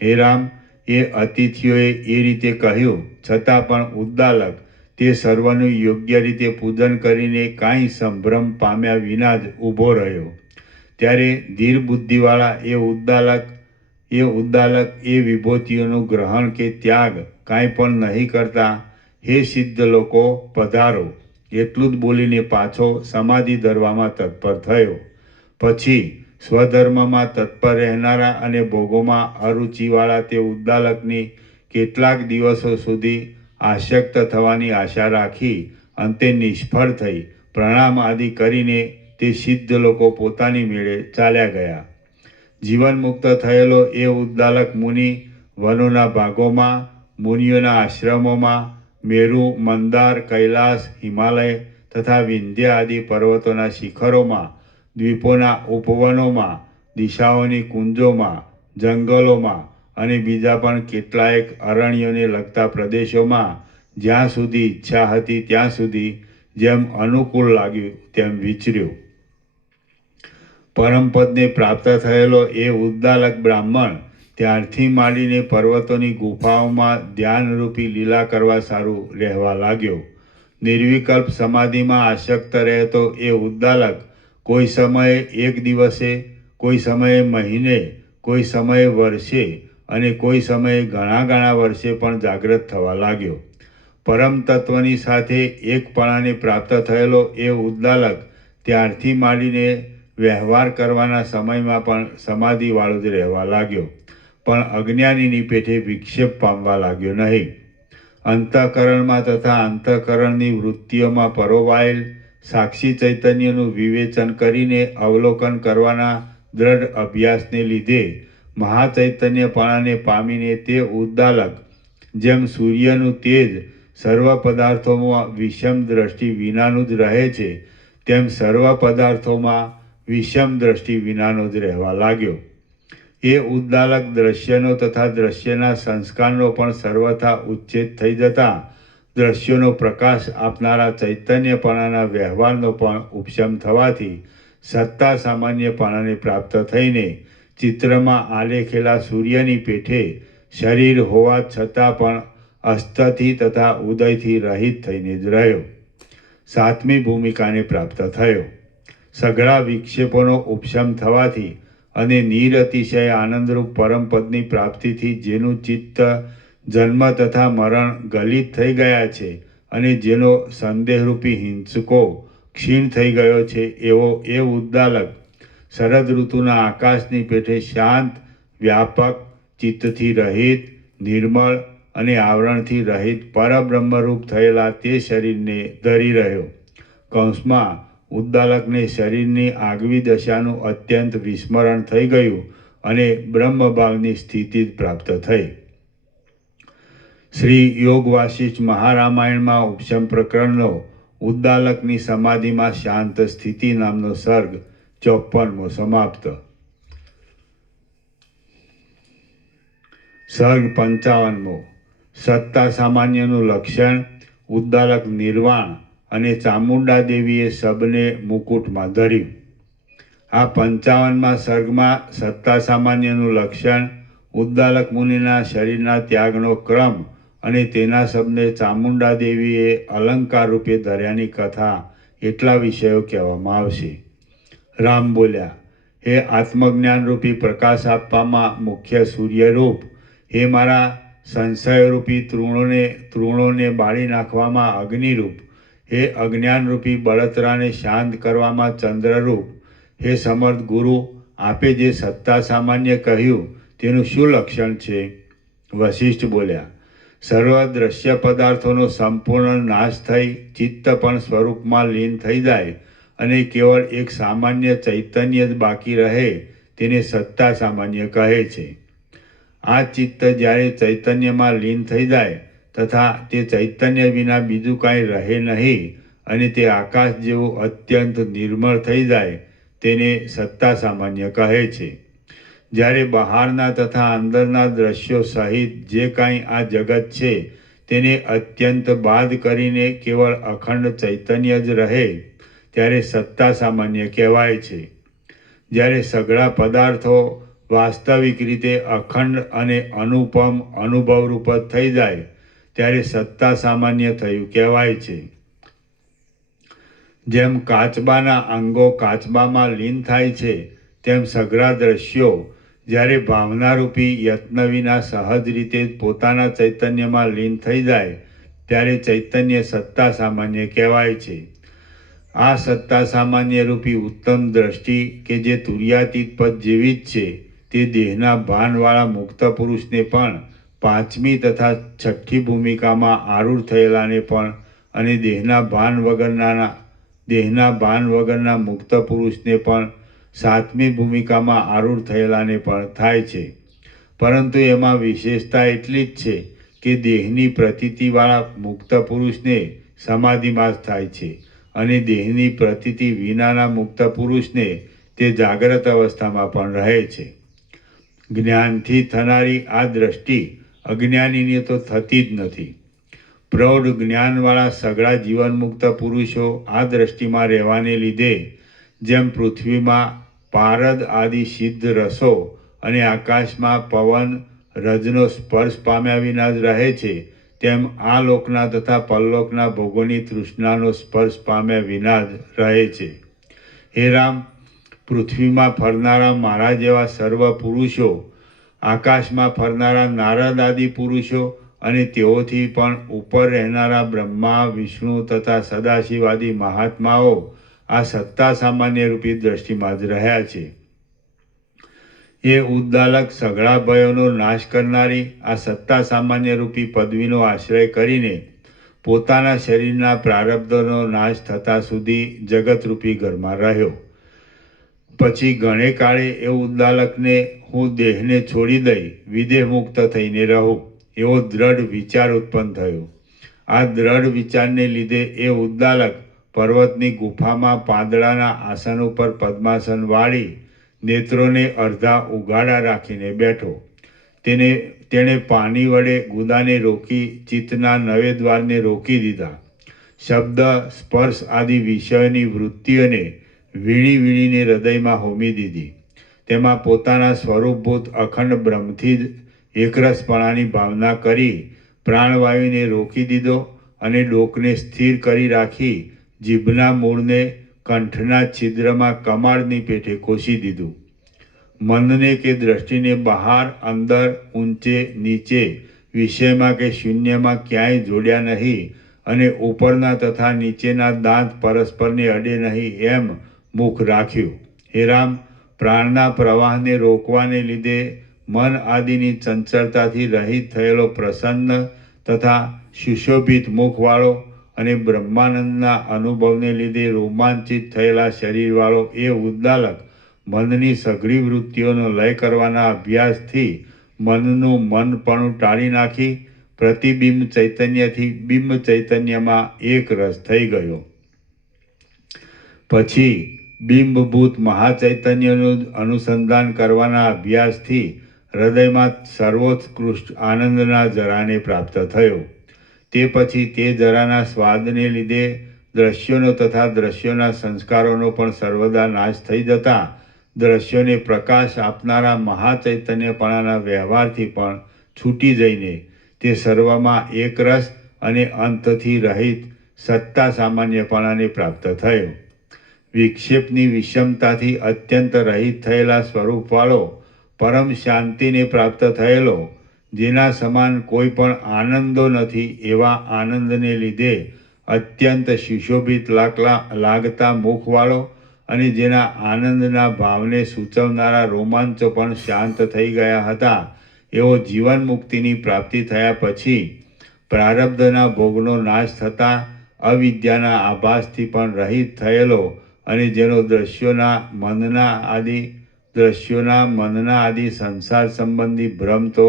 હે રામ, એ અતિથિઓએ એ રીતે કહ્યું છતાં પણ ઉદ્દાલક તે સર્વનું યોગ્ય રીતે પૂજન કરીને કાંઈ સંભ્રમ પામ્યા વિના જ ઊભો રહ્યો. ત્યારે ધીર બુદ્ધિવાળા એ ઉદ્દાલક એ વિભૂતિઓનું ગ્રહણ કે ત્યાગ કાંઈ પણ નહીં કરતા હે સિદ્ધ લોકો પધારો એટલું જ બોલીને પાછો સમાધિ ધરવામાં તત્પર થયો. પછી સ્વધર્મમાં તત્પર રહેનારા અને ભોગોમાં અરુચિવાળા તે ઉદ્દાલકની કેટલાક દિવસો સુધી આસક્ત થવાની આશા રાખી અંતે નિષ્ફળ થઈ પ્રણામ આદિ કરીને તે સિદ્ધ લોકો પોતાની મેળે ચાલ્યા ગયા. જીવન મુક્ત થયેલો એ ઉદ્દાલક મુનિ વનોના ભાગોમાં, મુનિઓના આશ્રમોમાં, મેરુ, મંદાર, કૈલાસ, હિમાલય તથા વિંધ્ય આદિ પર્વતોના શિખરોમાં, દ્વીપોના ઉપવનોમાં, દિશાઓની કુંજોમાં, જંગલોમાં અને બીજા પણ કેટલાયક અરણ્યોને લગતા પ્રદેશોમાં જ્યાં સુધી ઈચ્છા હતી ત્યાં સુધી જેમ અનુકૂળ લાગ્યું તેમ વિચર્યો. પરમપદને પ્રાપ્ત થયેલો એ ઉદ્દાલક બ્રાહ્મણ ત્યારથી માંડીને પર્વતોની ગુફાઓમાં ધ્યાનરૂપી લીલા કરવા સારું રહેવા લાગ્યો. નિર્વિકલ્પ સમાધિમાં આસક્ત રહેતો એ ઉદ્દાલક કોઈ સમયે એક દિવસે, કોઈ સમયે મહિને, કોઈ સમયે વર્ષે અને કોઈ સમયે ઘણા વર્ષે પણ જાગ્રત થવા લાગ્યો. પરમ તત્વની સાથે એકપણાને પ્રાપ્ત થયેલો એ ઉદ્દાલક ત્યારથી માંડીને વ્યવહાર કરવાના સમયમાં પણ સમાધિવાળો જ રહેવા લાગ્યો, પણ અજ્ઞાનીની પેઠે વિક્ષેપ પામવા લાગ્યો નહીં. અંતઃકરણમાં તથા અંતઃકરણની વૃત્તિઓમાં પરોવાયેલ સાક્ષી ચૈતન્યનું વિવેચન કરીને અવલોકન કરવાના દ્રઢ અભ્યાસને લીધે મહાચૈતન્યપણાને પામીને તે ઉદ્દાલક જેમ સૂર્યનું તેજ સર્વ પદાર્થોમાં વિષમ દ્રષ્ટિ વિનાનું જ રહે છે, તેમ સર્વ પદાર્થોમાં વિષમ દ્રષ્ટિ વિનાનો જ રહેવા લાગ્યો. એ ઉદ્દાલક દ્રશ્યનો તથા દ્રશ્યના સંસ્કારનો પણ સર્વથા ઉચ્છેદ થઈ જતા દ્રશ્યોનો પ્રકાશ આપનારા ચૈતન્યપણાના વ્યવહારનો પણ ઉપશમ થવાથી સત્તા સામાન્યપણાને પ્રાપ્ત થઈને ચિત્રમાં આલેખેલા સૂર્યની પેઠે શરીર હોવા છતાં પણ અસ્તથી તથા ઉદયથી રહિત થઈને જ રહ્યો. સાતમી ભૂમિકાને પ્રાપ્ત થયો. સઘળા વિક્ષેપોનો ઉપશમ થવાથી અને નિરતિશય આનંદરૂપ પરમપદની પ્રાપ્તિથી જેનું ચિત્ત જન્મ તથા મરણ ગલિત થઈ ગયા છે અને જેનો સંદેહરૂપી હિંસકો ક્ષીણ થઈ ગયો છે, એવો એ ઉદ્દાલક શરદ ઋતુના આકાશની પેઠે શાંત, વ્યાપક, ચિત્તથી રહિત, નિર્મળ અને આવરણથી રહિત પરબ્રહ્મરૂપ થયેલા તે શરીરને ધરી રહ્યો. કૌંસમાં ઉદ્દાલકને શરીરની આગવી દશાનું અત્યંત વિસ્મરણ થઈ ગયું અને બ્રહ્મભાવની સ્થિતિ પ્રાપ્ત થઈ. શ્રી યોગ વાસિષ્ઠ મહારામાયણમાં ઉપશમ પ્રકરણનો ઉદ્દાલકની સમાધિમાં શાંત સ્થિતિ નામનો સર્ગ 54મો સમાપ્ત. સર્ગ 55મો. સત્તા સામાન્યનું લક્ષણ, ઉદ્દાલક નિર્વાણ અને ચામુંડા દેવીએ સબને મુકુટમાં ધર્યું. આ 55મા સર્ગમાં સત્તા સામાન્યનું લક્ષણ, ઉદ્દાલક મુનિના શરીરના ત્યાગનો ક્રમ અને તેના સબને ચામુંડા દેવીએ અલંકાર રૂપે ધર્યાની કથા એટલા વિષયો કહેવામાં આવશે. રામ બોલ્યા, હે આત્મજ્ઞાનરૂપી પ્રકાશ આપવામાં મુખ્ય સૂર્યરૂપ, હે મારા સંશયરૂપી તૃણોને બાળી નાખવામાં અગ્નિરૂપ, હે અજ્ઞાનરૂપી બળતરાને શાંત કરવામાં ચંદ્રરૂપ, હે સમર્થ ગુરુ, આપે જે સત્તા સામાન્ય કહ્યું તેનું શું લક્ષણ છે? વશિષ્ઠ બોલ્યા, સર્વ દ્રશ્ય પદાર્થોનો સંપૂર્ણ નાશ થઈ ચિત્ત પણ સ્વરૂપમાં લીન થઈ જાય અને કેવળ એક સામાન્ય ચૈતન્ય જ બાકી રહે તેને સત્તા સામાન્ય કહે છે. આ ચિત્ત જ્યારે ચૈતન્યમાં લીન થઈ જાય તથા તે ચૈતન્ય વિના બીજું કાંઈ રહે નહીં અને તે આકાશ જેવું અત્યંત નિર્મળ થઈ જાય તેને સત્તા સામાન્ય કહે છે. જ્યારે બહારના તથા અંદરના દ્રશ્યો સહિત જે કાંઈ આ જગત છે તેને અત્યંત બાદ કરીને કેવળ અખંડ ચૈતન્ય જ રહે ત્યારે સત્તા સામાન્ય કહેવાય છે. જ્યારે સઘળા પદાર્થો વાસ્તવિક રીતે અખંડ અને અનુપમ અનુભવરૂપ જ થઈ જાય ત્યારે સત્તા સામાન્ય થયું કહેવાય છે. જેમ કાચબાના અંગો કાચબામાં લીન થાય છે તેમ સઘળા દ્રશ્યો જ્યારે ભાવનારૂપી યત્ન વિના સહજ રીતે પોતાના ચૈતન્યમાં લીન થઈ જાય ત્યારે ચૈતન્ય સત્તા સામાન્ય કહેવાય છે. આ સત્તા સામાન્ય રૂપી ઉત્તમ દ્રષ્ટિ કે જે તુર્યાતીત પદ જેવી જ છે તે દેહના ભાનવાળા મુક્ત પુરુષને પણ પાંચમી તથા છઠ્ઠી ભૂમિકામાં આરૂઢ થયેલાને પણ અને દેહના ભાન વગરના મુક્ત પુરુષને પણ સાતમી ભૂમિકામાં આરૂઢ થયેલાને પણ થાય છે. પરંતુ એમાં વિશેષતા એટલી જ છે કે દેહની પ્રતીતિવાળા મુક્ત પુરુષને સમાધિમાં જ થાય છે અને દેહની પ્રતીતિ વિનાના મુક્ત પુરુષને તે જાગ્રત અવસ્થામાં પણ રહે છે. જ્ઞાનથી થનારી આ દ્રષ્ટિ અજ્ઞાનીને તો થતી જ નથી. પ્રૌઢ જ્ઞાનવાળા સઘળા જીવનમુક્ત પુરુષો આ દ્રષ્ટિમાં રહેવાને લીધે જેમ પૃથ્વીમાં પારદ આદિ સિદ્ધ રસો અને આકાશમાં પવન રજનો સ્પર્શ પામ્યા વિના જ રહે છે તેમ આ લોકના તથા પરલોકના ભોગોની તૃષ્ણાનો સ્પર્શ પામ્યા વિના જ રહે છે. હે રામ, પૃથ્વીમાં ફરનારા મારા જેવા સર્વ પુરુષો, આકાશમાં ફરનારા નારદ આદિ પુરુષો અને તેઓથી પણ ઉપર રહેનારા બ્રહ્મા, વિષ્ણુ તથા સદાશિવ આદિ મહાત્માઓ આ સત્તા સામાન્ય રૂપી દ્રષ્ટિમાં જ રહ્યા છે. એ ઉદ્દાલક સઘળા ભયોનો નાશ કરનારી આ સત્તા સામાન્ય રૂપી પદવીનો આશ્રય કરીને પોતાના શરીરના પ્રારબ્ધનો નાશ થતા સુધી જગતરૂપી ઘરમાં રહ્યો. પછી ઘણે કાળે એ ઉદ્દાલકને હું દેહને છોડી દઈ વિદેહ મુક્ત થઈને રહું એવો દ્રઢ વિચાર ઉત્પન્ન થયો. આ દ્રઢ વિચારને લીધે એ ઉદ્દાલક પર્વતની ગુફામાં પાંદડાના આસન ઉપર પદ્માસન વાળી નેત્રોને અર્ધા ઉઘાડા રાખીને બેઠો. તેણે પાણી વડે ગુદાને રોકી ચિત્તના નવે દ્વારને રોકી દીધા. શબ્દ, સ્પર્શ આદિ વિષયોની વૃત્તિઓને વીણી વીણીને હૃદયમાં હોમી દીધી. તેમાં પોતાના સ્વરૂપભૂત અખંડ બ્રહ્મથી જ એકરસપણાની ભાવના કરી પ્રાણવાયુને રોકી દીધો અને ડોકને સ્થિર કરી રાખી જીભના મૂળને કંઠના છિદ્રમાં કમાળની પેઠે કોસી દીધું. મનને કે દ્રષ્ટિને બહાર, અંદર, ઊંચે, નીચે, વિષયમાં કે શૂન્યમાં ક્યાંય જોડ્યા નહીં અને ઉપરના તથા નીચેના દાંત પરસ્પરને અડે નહીં એમ મુખ રાખ્યું. હે રામ, પ્રાણના પ્રવાહને રોકવાને લીધે મન આદિની ચંચળતાથી રહિત થયેલો પ્રસન્ન તથા સુશોભિત મુખવાળો અને બ્રહ્માનંદના અનુભવને લીધે રોમાંચિત થયેલા શરીરવાળો એ ઉદ્દાલક મનની સઘળી વૃત્તિઓનો લય કરવાના અભ્યાસથી મનનું મનપણું ટાળી નાખી પ્રતિબિંબ ચૈતન્યથી બિંબ ચૈતન્યમાં એક રસ થઈ ગયો. પછી બિંબભૂત મહાચૈતન્યનું અનુસંધાન કરવાના અભ્યાસથી હૃદયમાં સર્વોત્કૃષ્ટ આનંદના જરાને પ્રાપ્ત થયો. તે પછી તે જરાના સ્વાદને લીધે દ્રશ્યોનો તથા દ્રશ્યોના સંસ્કારોનો પણ સર્વદા નાશ થઈ જતા દ્રશ્યોને પ્રકાશ આપનારા મહાચૈતન્યપણાના વ્યવહારથી પણ છૂટી જઈને તે સર્વમાં એકરસ અને અંતથી રહિત સત્તા સામાન્યપણાને પ્રાપ્ત થયો. વિક્ષેપની વિષમતાથી અત્યંત રહિત થયેલા સ્વરૂપવાળો પરમ શાંતિને પ્રાપ્ત થયેલો, જેના સમાન કોઈ પણ આનંદો નથી એવા આનંદને લીધે અત્યંત સુશોભિત લાગતા મુખવાળો અને જેના આનંદના ભાવને સૂચવનારા રોમાંચો પણ શાંત થઈ ગયા હતા એવો જીવન મુક્તિની પ્રાપ્તિ થયા પછી પ્રારબ્ધના ભોગનો નાશ થતાં અવિદ્યાના આભાસથી પણ રહિત થયેલો અને જેનો દ્રશ્યોના મનના આદિ સંસાર સંબંધી ભ્રમ તો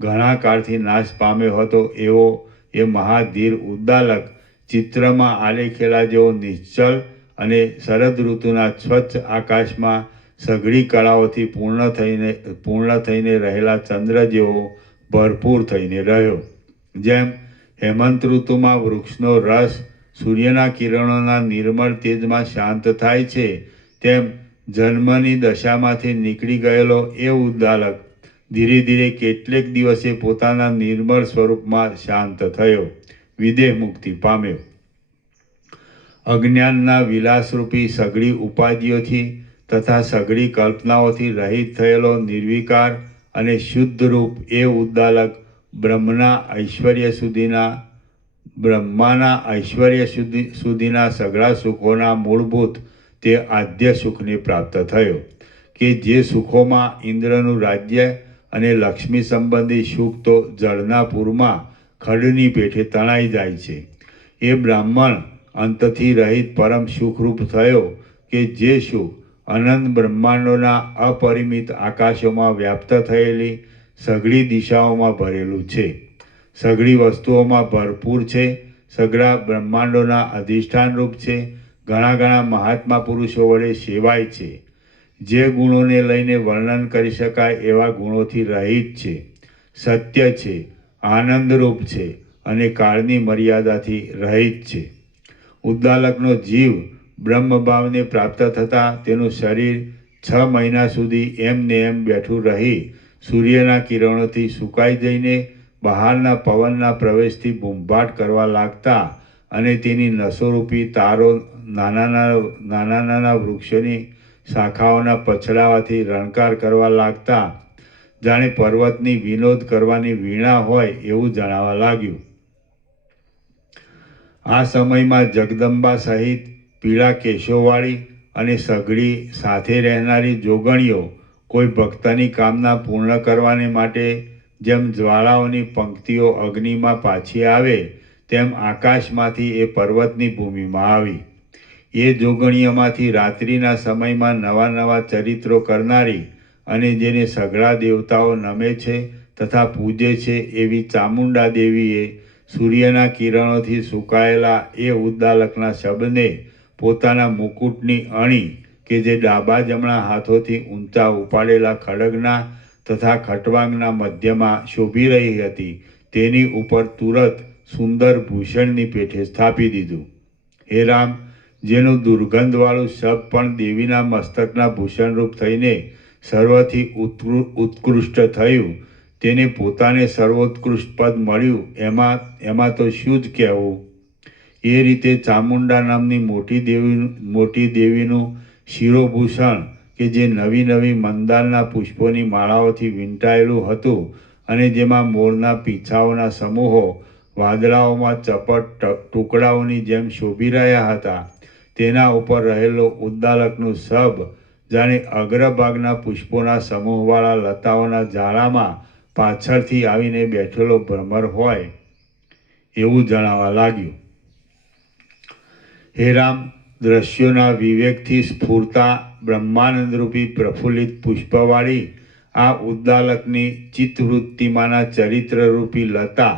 ઘણા કાળથી નાશ પામ્યો હતો એવો એ મહાધીર ઉદ્દાલક ચિત્રમાં આલેખેલા જેવો નિશ્ચલ અને શરદ ઋતુના સ્વચ્છ આકાશમાં સઘળી કળાઓથી પૂર્ણ થઈને રહેલા ચંદ્ર જેવો ભરપૂર થઈને રહ્યો. જેમ હેમંત ઋતુમાં વૃક્ષનો રસ સૂર્યના કિરણોના નિર્મળ તેજમાં શાંત થાય છે, તેમ જન્મની દશામાંથી નીકળી ગયેલો એ ઉદ્દાલક ધીરે ધીરે કેટલેક દિવસે પોતાના નિર્મળ સ્વરૂપમાં શાંત થયો, વિદેહ મુક્તિ પામ્યો. અજ્ઞાનના વિલાસરૂપી સઘળી ઉપાધિઓથી તથા સઘળી કલ્પનાઓથી રહિત થયેલો નિર્વિકાર અને શુદ્ધ રૂપ એ ઉદ્દાલક બ્રહ્માના ઐશ્વર્ય સુધીના સઘળા સુખોના મૂળભૂત તે આદ્ય સુખને પ્રાપ્ત થયો કે જે સુખોમાં ઇન્દ્રનું રાજ્ય અને લક્ષ્મી સંબંધી સુખ તો જળના પૂરમાં ખડની પેઠે તણાઈ જાય છે. એ બ્રાહ્મણ અંતથી રહિત પરમ સુખરૂપ થયો કે જે સુખ અનંત બ્રહ્માંડોના અપરિમિત આકાશોમાં વ્યાપ્ત થયેલી સઘળી દિશાઓમાં ભરેલું છે, સઘળી વસ્તુઓમાં ભરપૂર છે, સઘળા બ્રહ્માંડોના અધિષ્ઠાન રૂપ છે, ઘણા મહાત્મા પુરુષો વડે સેવાય છે, જે ગુણોને લઈને વર્ણન કરી શકાય એવા ગુણોથી રહિત છે, સત્ય છે, આનંદરૂપ છે અને કાળની મર્યાદાથી રહિત છે. ઉદ્દાલકનો જીવ બ્રહ્મભાવને પ્રાપ્ત થતાં તેનું શરીર 6 મહિના સુધી એમને એમ બેઠું રહી સૂર્યના કિરણોથી સુકાઈ જઈને બહારના પવનના પ્રવેશથી બૂમભાટ કરવા લાગતા અને તેની નસોરૂપી તારો નાના વૃક્ષોની શાખાઓના પછડાવાથી રણકાર કરવા લાગતા જાણે પર્વતની વિનોદ કરવાની વીણા હોય એવું જણાવા લાગ્યું. આ સમયમાં જગદંબા સહિત પીળા કેશોવાળી અને સઘળી સાથે રહેનારી જોગણીઓ કોઈ ભક્તની કામના પૂર્ણ કરવાને માટે જેમ જ્વાળાઓની પંક્તિઓ અગ્નિમાં પાછી આવે તેમ આકાશમાંથી એ પર્વતની ભૂમિમાં આવી. એ જોગણીઓમાંથી રાત્રિના સમયમાં નવા ચરિત્રો કરનારી અને જેને સઘળા દેવતાઓ નમે છે તથા પૂજે છે એવી ચામુંડા દેવીએ સૂર્યના કિરણોથી સુકાયેલા એ ઉદ્દાલકના શબને પોતાના મુકુટની અણી કે જે ડાબા જમણા હાથોથી ઊંચા ઉપાડેલા ખડગના તથા ખટવાંગના મધ્યમાં શોભી રહી હતી તેની ઉપર તુરત સુંદર ભૂષણની પેઠે સ્થાપી દીધું. હે રામ, જેનું દુર્ગંધવાળું શબ પણ દેવીના મસ્તકના ભૂષણરૂપ થઈને સર્વથી ઉત્કૃષ્ટ થયું, તેને પોતાને સર્વોત્કૃષ્ટ પદ મળ્યું એમાં તો શું જ કહેવું. એ રીતે ચામુંડા નામની મોટી દેવીનું શિરોભૂષણ કે જે નવી મંદારના પુષ્પોની માળાઓથી વીંટાયેલું હતું અને જેમાં મોરના પીછાઓના સમૂહો વાદળાઓમાં ચપટ ટુકડાઓની જેમ શોભી રહ્યા હતા, તેના ઉપર રહેલો ઉદ્દાલકનું શબ જાણે અગ્રભાગના પુષ્પોના સમૂહવાળા લતાઓના ઝાડામાં પાછળથી આવીને બેઠેલો ભ્રમર હોય એવું જણાવા લાગ્યું. હે રામ, દ્રશ્યોના વિવેકથી સ્ફૂરતા બ્રહ્માનંદરૂપી પ્રફુલ્લિત પુષ્પવાળી આ ઉદ્દાલકની ચિત્તવૃત્તિમાંના ચરિત્રરૂપી લતા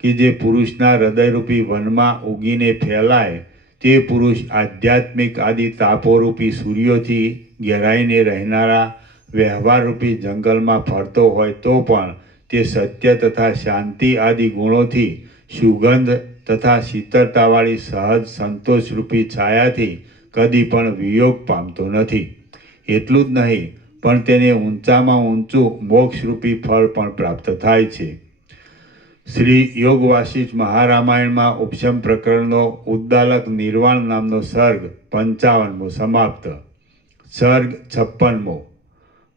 કે જે પુરુષના હૃદયરૂપી વનમાં ઉગીને ફેલાય તે પુરુષ આધ્યાત્મિક આદિ તાપોરૂપી સૂર્યોથી ઘેરાઈને રહેનારા વ્યવહારરૂપી જંગલમાં ફરતો હોય તો પણ તે સત્ય તથા શાંતિ આદિ ગુણોથી સુગંધ તથા શીતળતાવાળી સહજ સંતોષરૂપી છાયાથી કદી પણ વિયોગ પામતો નથી. એટલું જ નહીં, પણ તેને ઊંચામાં ઊંચું મોક્ષરૂપી ફળ પણ પ્રાપ્ત થાય છે. શ્રી યોગ વાસિષ્ઠ મહારામાયણમાં ઉપશમ પ્રકરણનો ઉદ્દાલક નિર્વાણ નામનો સર્ગ 55મો સમાપ્ત. સર્ગ 56મો.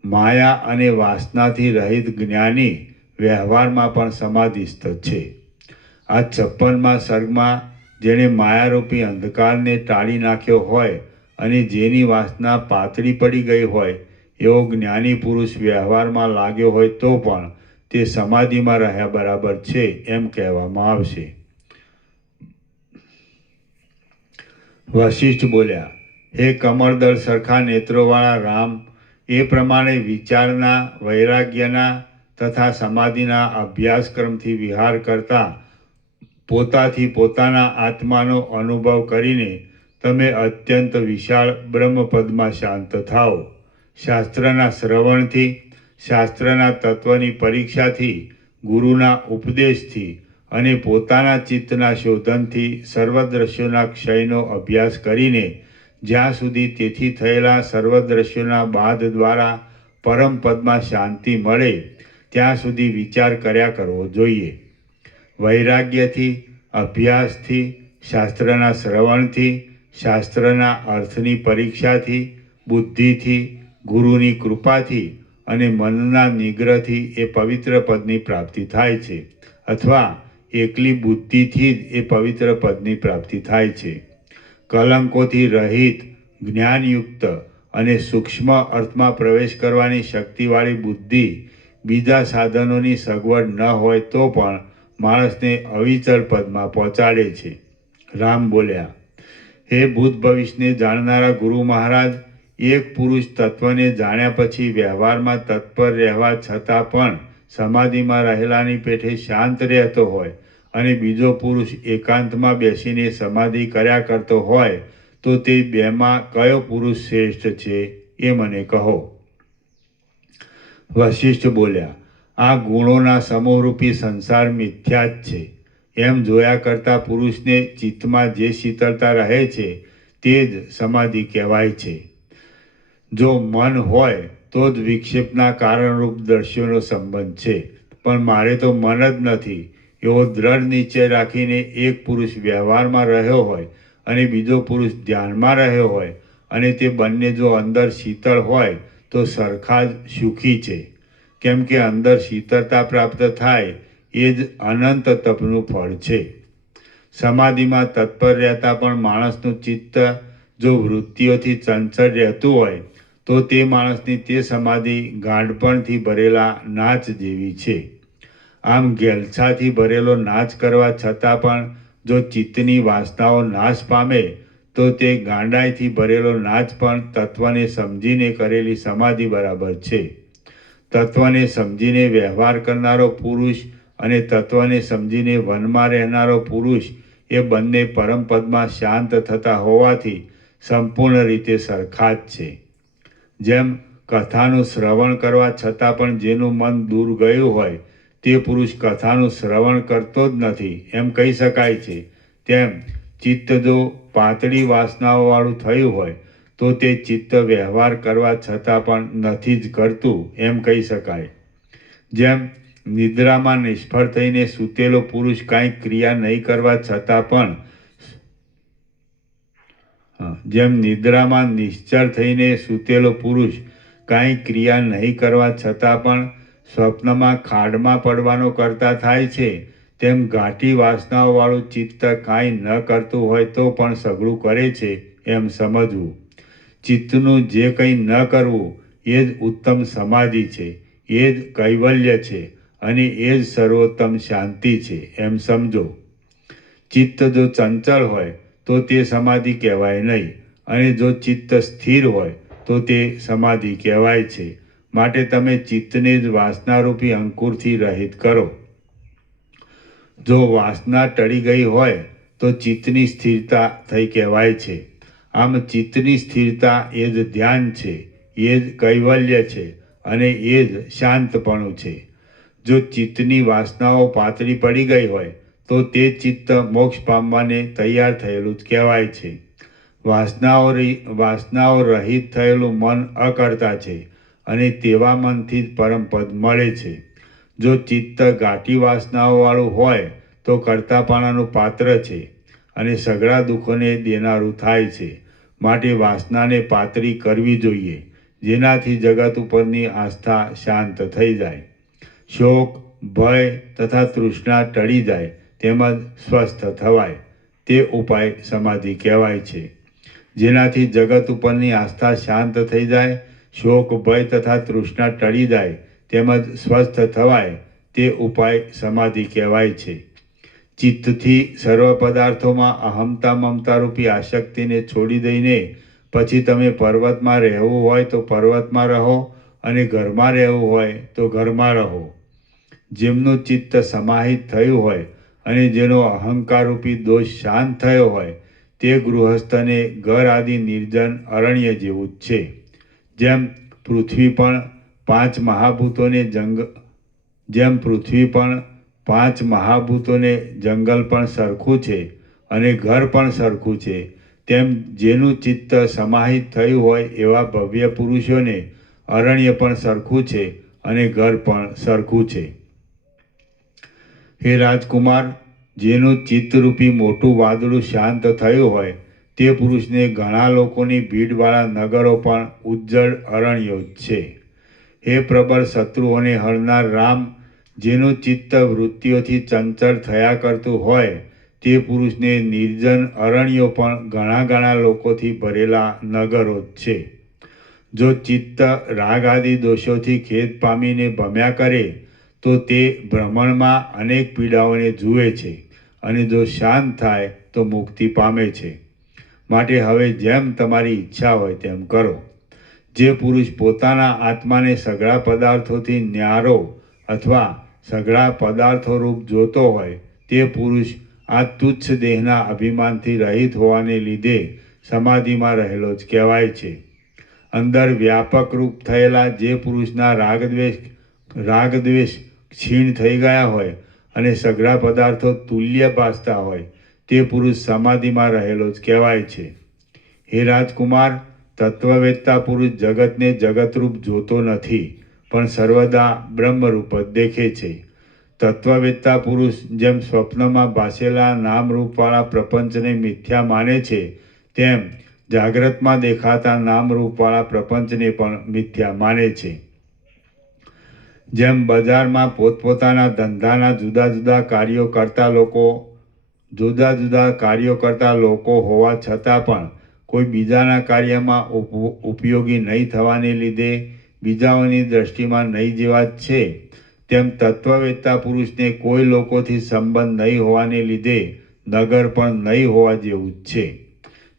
માયા અને વાસનાથી રહિત જ્ઞાની વ્યવહારમાં પણ સમાધિસ્થ છે. આ 56મા સર્ગમાં જેણે માયારૂપી અંધકારને ટાળી નાખ્યો હોય અને જેની વાસના પાતળી પડી ગઈ હોય એવો જ્ઞાની પુરુષ વ્યવહારમાં લાગ્યો હોય તો પણ તે સમાધિમાં રહ્યા બરાબર છે એમ કહેવામાં આવશે. વશિષ્ઠ બોલ્યા, હે કમળદળ સરખા નેત્રોવાળા રામ, એ પ્રમાણે વિચારના, વૈરાગ્યના તથા સમાધિના અભ્યાસક્રમથી વિહાર કરતા પોતાથી પોતાના આત્માનો અનુભવ કરીને તમે અત્યંત વિશાળ બ્રહ્મપદમાં શાંત થાઓ. શાસ્ત્રના શ્રવણથી, શાસ્ત્રના તત્વની પરીક્ષાથી, ગુરુના ઉપદેશથી અને પોતાના ચિત્તના શોધનથી સર્વદ્રશ્યોના ક્ષયનો અભ્યાસ કરીને જ્યાં સુધી તેથી થયેલા સર્વદ્રશ્યોના બાદ દ્વારા પરમ પદમાં શાંતિ મળે ત્યાં સુધી વિચાર કર્યા કરવો જોઈએ. વૈરાગ્યથી, અભ્યાસથી, શાસ્ત્રના શ્રવણથી, શાસ્ત્રના અર્થની પરીક્ષાથી, બુદ્ધિથી, ગુરુની કૃપાથી અને મનના નિગ્રહથી એ પવિત્ર પદની પ્રાપ્તિ થાય છે, અથવા એકલી બુદ્ધિથી જ એ પવિત્ર પદની પ્રાપ્તિ થાય છે. કલંકોથી રહિત, જ્ઞાનયુક્ત અને સૂક્ષ્મ અર્થમાં પ્રવેશ કરવાની શક્તિવાળી બુદ્ધિ બીજા સાધનોની સગવડ ન હોય તો પણ માણસને અવિચળ પદમાં પહોંચાડે છે. રામ બોલ્યા, હે ભૂત ભવિષ્યને જાણનારા ગુરુ મહારાજ, એક પુરુષ તત્વને જાણ્યા પછી વ્યવહારમાં તત્પર રહેવા છતાં પણ સમાધિમાં રહેલાની પેઠે શાંત રહેતો હોય અને બીજો પુરુષ એકાંતમાં બેસીને સમાધિ કર્યા કરતો હોય તો તે બેમાં કયો પુરુષ શ્રેષ્ઠ છે એ મને કહો. વશિષ્ઠ બોલ્યા, આ ગુણોના સમૂહરૂપી સંસાર મિથ્યા જ છે. એમ જોયા કરતા પુરુષને ચિત્તમાં જે શીતળતા રહે છે તે જ સમાધિ કહેવાય છે. જો મન હોય તો જ વિક્ષેપના કારણરૂપ દ્રશ્યોનો સંબંધ છે પણ મારે તો મન જ નથી એવો દ્રઢ નિશ્ચય રાખીને એક પુરુષ વ્યવહારમાં રહ્યો હોય અને બીજો પુરુષ ધ્યાનમાં રહ્યો હોય અને તે બંને જો અંદર શીતળ હોય તો સરખા જ સુખી છે. કેમ કે અંદર શીતળતા પ્રાપ્ત થાય એ જ અનંત તપનું ફળ છે. સમાધિમાં તત્પર રહેતા પણ માણસનું ચિત્ત જો વૃત્તિઓથી ચંચળ રહેતું હોય તો તે માણસની તે સમાધિ ગાંડપણથી ભરેલા નાચ જેવી છે. આમ ઘેલછાથી ભરેલો નાચ કરવા છતાં પણ જો ચિત્તની વાસનાઓ નાશ પામે તો તે ગાંડાઈથી ભરેલો નાચ પણ તત્વને સમજીને કરેલી સમાધિ બરાબર છે. તત્વને સમજીને વ્યવહાર કરનારો પુરુષ અને તત્વને સમજીને વનમાં રહેનારો પુરુષ એ બંને પરમપદમાં શાંત થતા હોવાથી સંપૂર્ણ રીતે સરખા જ છે. જેમ કથાનું શ્રવણ કરવા છતાં પણ જેનું મન દૂર ગયું હોય તે પુરુષ કથાનું શ્રવણ કરતો જ નથી એમ કહી શકાય છે, તેમ ચિત્ત જો પાતળી વાસનાઓવાળું થયું હોય તો તે ચિત્ત વ્યવહાર કરવા છતાં પણ નથી જ કરતું એમ કહી શકાય. જેમ નિદ્રામાં નિષ્ફળ થઈને સૂતેલો પુરુષ કાંઈ ક્રિયા નહીં કરવા છતાં પણ જેમ નિદ્રામાં નિશ્ચળ થઈને સૂતેલો પુરુષ કાંઈ ક્રિયા નહીં કરવા છતાં પણ સ્વપ્નમાં ખાડમાં પડવાનો કરતા થાય છે, તેમ ઘાટી વાસનાઓવાળું ચિત્ત કાંઈ ન કરતું હોય તો પણ સઘળું કરે છે એમ સમજવું. ચિત્તનું જે કંઈ ન કરવું એ જ ઉત્તમ સમાધિ છે, એ જ કૈવલ્ય છે અને એ જ સર્વોત્તમ શાંતિ છે એમ સમજો. ચિત્ત જો ચંચળ હોય તો તે સમાધિ કહેવાય નહીં અને જો ચિત્ત સ્થિર હોય તો તે સમાધિ કહેવાય છે. માટે તમે ચિત્તને જ વાસનારૂપી અંકુરથી રહિત કરો. જો વાસના ટળી ગઈ હોય તો ચિત્તની સ્થિરતા થઈ કહેવાય છે. આમ ચિત્તની સ્થિરતા એ જ ધ્યાન છે, એ જ કૈવલ્ય છે અને એ જ શાંતપણું છે. જો ચિત્તની વાસનાઓ પાતળી પડી ગઈ હોય તો તે ચિત્ત મોક્ષ પામવાને તૈયાર થયેલું જ કહેવાય છે. વાસનાઓ રહિત થયેલું મન અકર્તા છે અને તેવા મનથી જ પરમપદ મળે છે. જો ચિત્ત ઘાટી વાસનાઓવાળું હોય તો કર્તાપણાનું પાત્ર છે અને સઘળા દુઃખોને દેનારું થાય છે. માટે વાસનાને પાતળી કરવી જોઈએ, જેનાથી જગત ઉપરની આસ્થા શાંત થઈ જાય, શોક, ભય તથા તૃષ્ણા ટળી જાય તેમજ સ્વસ્થ થવાય. તે ઉપાય સમાધિ કહેવાય છે. જેનાથી જગત ઉપરની આસ્થા શાંત થઈ જાય, શોક, ભય તથા તૃષ્ણા ટળી જાય તેમજ સ્વસ્થ થવાય તે ઉપાય સમાધિ કહેવાય છે. ચિત્તથી સર્વ પદાર્થોમાં અહમતા મમતારૂપી આસક્તિને છોડી દઈને પછી તમે પર્વતમાં રહેવું હોય તો પર્વતમાં રહો અને ઘરમાં રહેવું હોય તો ઘરમાં રહો. જેમનું ચિત્ત સમાહિત થયું હોય અને જેનો અહંકારરૂપી દોષ શાંત થયો હોય તે ગૃહસ્થને ઘર આદિ નિર્જન અરણ્ય જેવું જ છે. જેમ પૃથ્વી પણ પાંચ મહાભૂતોને જંગલ પણ સરખું છે અને ઘર પણ સરખું છે, તેમ જેનું ચિત્ત સમાહિત થયું હોય એવા ભવ્ય પુરુષોને અરણ્ય પણ સરખું છે અને ઘર પણ સરખું છે. હે રાજકુમાર, જેનું ચિત્તરૂપી મોટું વાદળું શાંત થયું હોય તે પુરુષને ઘણા લોકોની ભીડવાળા નગરો પણ ઉજ્જળ અરણ્યો જ છે. હે પ્રબળ શત્રુઓને હરનાર રામ, જેનું ચિત્ત વૃત્તિઓથી ચંચળ થયા કરતું હોય તે પુરુષને નિર્જન અરણ્યો પણ ઘણા ઘણા લોકોથી ભરેલા નગરો જ છે. જો ચિત્ત રાગ આદિ દોષોથી ખેદ પામીને ભમ્યા કરે તો તે ભ્રમણમાં અનેક પીડાઓને જુએ છે અને જો શાંત થાય તો મુક્તિ પામે છે. માટે હવે જેમ તમારી ઈચ્છા હોય તેમ કરો. જે પુરુષ પોતાના આત્માને સઘળા પદાર્થોથી ન્યારો અથવા સઘળા પદાર્થો રૂપ જોતો હોય તે પુરુષ આ તુચ્છ દેહના અભિમાનથી રહિત હોવાને લીધે સમાધિમાં રહેલો જ કહેવાય છે. અંદર વ્યાપક રૂપ થયેલા જે પુરુષના રાગદ્વેષ ક્ષીણ થઈ ગયા હોય અને સઘળા પદાર્થો તુલ્ય ભાસતા હોય તે પુરુષ સમાધિમાં રહેલો જ કહેવાય છે. હે રાજકુમાર, તત્વવેત્તા પુરુષ જગતને જગતરૂપ જોતો નથી પણ સર્વદા બ્રહ્મરૂપ જ દેખે છે તત્વવેત્તા પુરુષ જેમ સ્વપ્નમાં ભાસેલા નામરૂપવાળા પ્રપંચને મિથ્યા માને છે, તેમ જાગ્રતમાં દેખાતા નામરૂપવાળા પ્રપંચને પણ મિથ્યા માને છે. જેમ બજારમાં પોતપોતાના ધંધાના જુદા જુદા કાર્યો કરતા લોકો હોવા છતાં પણ કોઈ બીજાના કાર્યમાં ઉપયોગી નહીં થવાને લીધે બીજાઓની દ્રષ્ટિમાં નહીં જેવા જ છે, તેમ તત્વવેત્તા પુરુષને કોઈ લોકોથી સંબંધ નહીં હોવાને લીધે નગર પણ નહીં હોવા જેવું જ છે.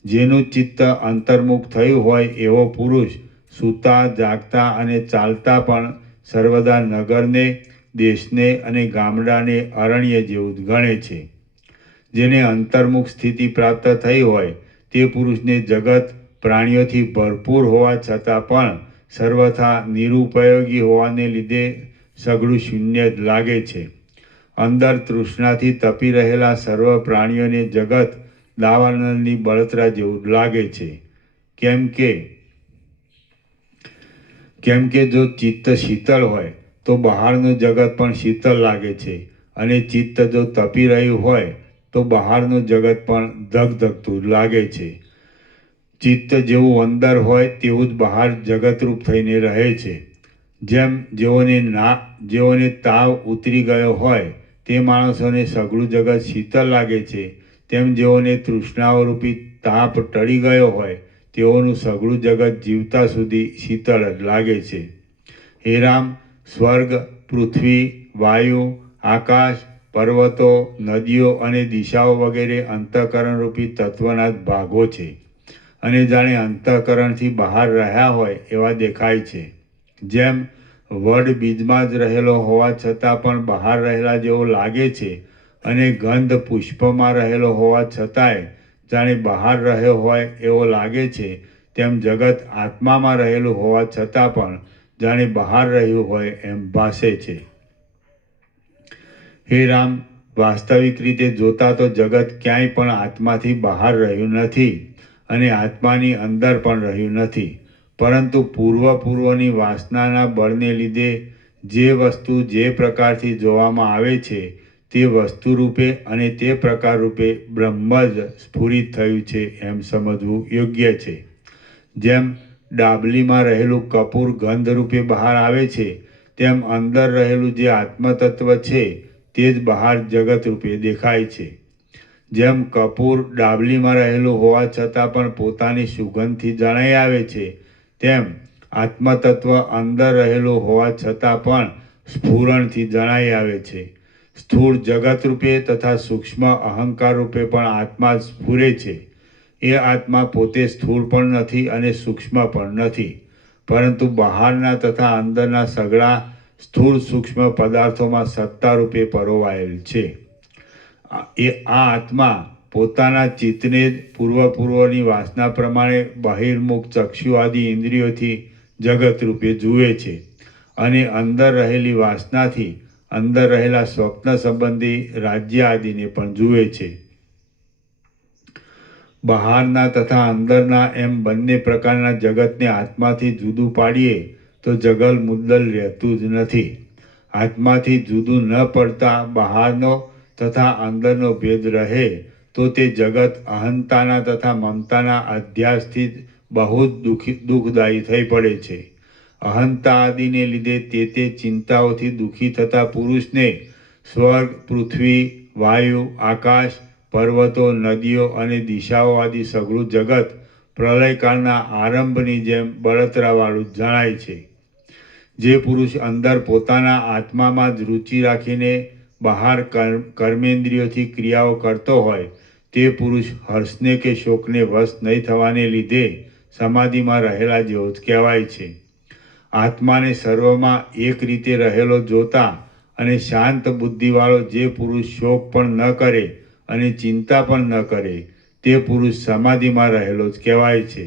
જેનું ચિત્ત અંતર્મુખ થયું હોય એવો પુરુષ સૂતા, જાગતા અને ચાલતા પણ સર્વદા નગરને, દેશને અને ગામડાને અરણ્ય જેવું જ ગણે છે. જેને અંતર્મુખ સ્થિતિ પ્રાપ્ત થઈ હોય તે પુરુષને જગત પ્રાણીઓથી ભરપૂર હોવા છતાં પણ સર્વથા નિરુપયોગી હોવાને લીધે સઘળું શૂન્ય જ લાગે છે. અંદર તૃષ્ણાથી તપી રહેલા સર્વ પ્રાણીઓને જગત દાવાનળની બળતરા જેવું જ લાગે છે. કેમ કે જો ચિત્ત શીતળ હોય તો બહારનું જગત પણ શીતળ લાગે છે, અને ચિત્ત જો તપી રહ્યું હોય તો બહારનું જગત પણ ધગધગતું લાગે છે. ચિત્ત જેવું અંદર હોય તેવું જ બહાર જગતરૂપ થઈને રહે છે. જેમ જેઓને તાવ ઉતરી ગયો હોય તે માણસોને સઘળું જગત શીતળ લાગે છે, તેમ જેઓને તૃષ્ણાઓ રૂપી તાપ ટળી ગયો હોય તેઓનું સઘળું જગત જીવતા સુધી શીતળ જ લાગે છે. હે રામ, સ્વર્ગ, પૃથ્વી, વાયુ, આકાશ, પર્વતો, નદીઓ અને દિશાઓ વગેરે અંતઃકરણરૂપી તત્વના જ ભાગો છે, અને જાણે અંતઃકરણથી બહાર રહ્યા હોય એવા દેખાય છે. જેમ વડ બીજમાં જ રહેલો હોવા છતાં પણ બહાર રહેલા જેવો લાગે છે, અને ગંધ પુષ્પમાં રહેલો હોવા છતાંય જાણે બહાર રહ્યો હોય એવો લાગે છે, તેમ જગત આત્મામાં રહેલું હોવા છતાં પણ જાણે બહાર રહ્યું હોય એમ ભાસે છે. હે રામ, વાસ્તવિક રીતે જોતા તો જગત ક્યાંય પણ આત્માથી બહાર રહ્યું નથી અને આત્માની અંદર પણ રહ્યું નથી, પરંતુ પૂર્વની વાસનાના બળને લીધે જે વસ્તુ જે પ્રકારથી જોવામાં આવે છે તે વસ્તુ રૂપે અને તે પ્રકાર રૂપે બ્રહ્મ જ સ્ફુરિત થયું છે એમ સમજવું યોગ્ય છે. જેમ ડાબલીમાં રહેલું કપૂર ગંધ રૂપે બહાર આવે છે, તેમ અંદર રહેલું જે આત્મતત્વ છે તે જ બહાર જગત રૂપે દેખાય છે. જેમ કપૂર ડાબલીમાં રહેલું હોવા છતાં પણ પોતાની સુગંધથી જણાઈ આવે છે, તેમ આત્મતત્વ અંદર રહેલું હોવા છતાં પણ સ્ફુરણથી જણાઈ આવે છે. સ્થૂળ જગત રૂપે તથા સૂક્ષ્મ અહંકાર રૂપે પણ આત્મા સ્ફુરે છે. એ આત્મા પોતે સ્થૂળ પણ નથી અને સૂક્ષ્મ પણ નથી, પરંતુ બહારના તથા અંદરના સઘળા સ્થૂળ સૂક્ષ્મ પદાર્થોમાં સત્તા રૂપે પરોવાયેલ છે. આ આત્મા પોતાના ચિત્તને જ પૂર્વની વાસના પ્રમાણે બહિર્મુખ ચક્ષુ આદિ ઇન્દ્રિયોથી જગત રૂપે જુએ છે, અને અંદર રહેલી વાસનાથી અંદર રહેલા સ્વપ્ન સંબંધી રાજ્ય આદિને પણ જુએ છે. બહારના તથા અંદરના એમ બંને પ્રકારના જગતને આત્માથી જુદું પાડીએ તો જગલ મુદ્દલ રહેતું જ નથી. આત્માથી જુદું ન પડતા બહારનો તથા અંદરનો ભેદ રહે તો તે જગત અહંતાના તથા મમતાના અધ્યાસથી જ બહુ જ દુઃખદાયી થઈ પડે છે. અહંતા આદિને લીધે તે ચિંતાઓથી દુઃખી થતા પુરુષને સ્વર્ગ, પૃથ્વી, વાયુ, આકાશ, પર્વતો, નદીઓ અને દિશાઓ આદિ સઘળું જગત પ્રલયકાળના આરંભની જેમ બળતરાવાળું જણાય છે. જે પુરુષ અંદર પોતાના આત્મામાં જ રુચિ રાખીને બહાર કર્મેન્દ્રિયોથી ક્રિયાઓ કરતો હોય તે પુરુષ હર્ષને કે શોકને વશ નહીં થવાને લીધે સમાધિમાં રહેલા જેવો જ કહેવાય છે. આત્માને સર્વમાં એક રીતે રહેલો જોતા અને શાંત બુદ્ધિવાળો જે પુરુષ શોક પણ ન કરે અને ચિંતા પણ ન કરે તે પુરુષ સમાધિમાં રહેલો જ કહેવાય છે.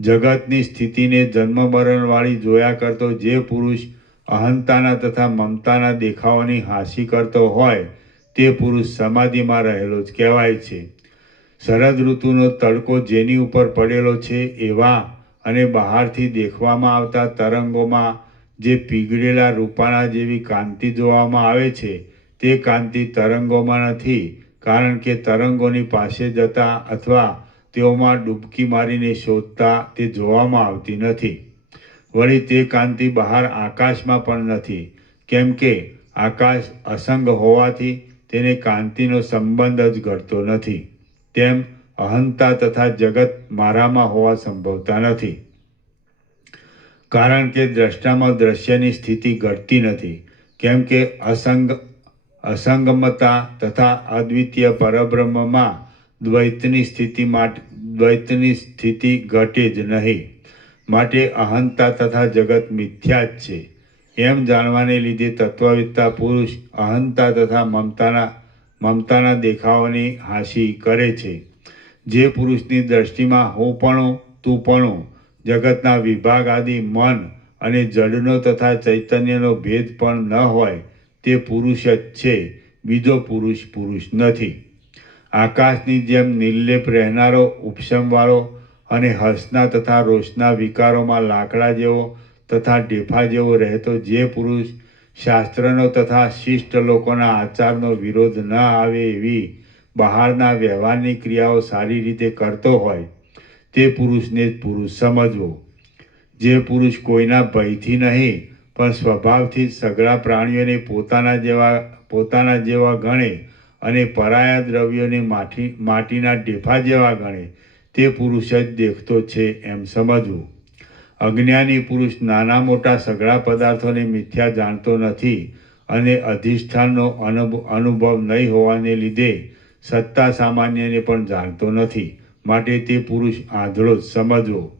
જગતની સ્થિતિને જન્મ મરણવાળી જોયા કરતો જે પુરુષ અહંતાના તથા મમતાના દેખાવાની હાંસી કરતો હોય તે પુરુષ સમાધિમાં રહેલો જ કહેવાય છે. શરદ ઋતુનો તડકો જેની ઉપર પડેલો છે એવા અને બહારથી દેખવામાં આવતા તરંગોમાં જે પીગળેલા રૂપાણા જેવી કાંતિ જોવામાં આવે છે તે કાંતિ તરંગોમાં નથી, કારણ કે તરંગોની પાસે જતા અથવા તેઓમાં ડૂબકી મારીને શોધતા તે જોવામાં આવતી નથી. વળી તે કાંતિ બહાર આકાશમાં પણ નથી, કેમ કે આકાશ અસંગ હોવાથી તેને કાંતિનો સંબંધ જ ઘટતો નથી. તેમ અહંતા તથા જગત મારામાં હોવા સંભવતા નથી, કારણ કે દ્રષ્ટામાં દ્રશ્યની સ્થિતિ ઘટતી નથી, કેમ કે અસંગમતા તથા અદ્વિતીય પરબ્રહ્મમાં દ્વૈતની સ્થિતિ ઘટે જ નહીં. માટે અહંતા તથા જગત મિથ્યા જ છે. એમ જાણવાને લીધે તત્વવેત્તા પુરુષ અહંતા તથા મમતાના દેખાવોની હાંસી કરે છે. જે પુરુષની દ્રષ્ટિમાં હુંપણું તુંપણું, જગતના વિભાગ આદિ મન અને જડનો તથા ચૈતન્યનો ભેદ પણ ન હોય તે પુરુષ જ છે, બીજો પુરુષ નથી. આકાશની જેમ નિર્લેપ રહેનારો, ઉપશમવાળો અને હર્ષના તથા રોષના વિકારોમાં લાકડા જેવો તથા ઢેફા જેવો રહેતો જે પુરુષ શાસ્ત્રનો તથા શિષ્ટ લોકોના આચારનો વિરોધ ન આવે એવી બહારના વ્યવહારની ક્રિયાઓ સારી રીતે કરતો હોય તે પુરુષને જ પુરુષ સમજવો. જે પુરુષ કોઈના ભયથી નહીં પણ સ્વભાવથી જ સઘળા પ્રાણીઓને પોતાના જેવા ગણે અને પરાયા દ્રવ્યોને માટીના ઢેફા જેવા ગણે તે પુરુષ જ દેખતો છે એમ સમજવું. અજ્ઞાની પુરુષ નાના મોટા સઘળા પદાર્થોને મિથ્યા જાણતો નથી અને અધિષ્ઠાનનો અનુભવ નહીં હોવાને લીધે સત્તા સામાન્યને પણ જાણતો નથી, માટે તે પુરુષ આંધળો જ સમજવો.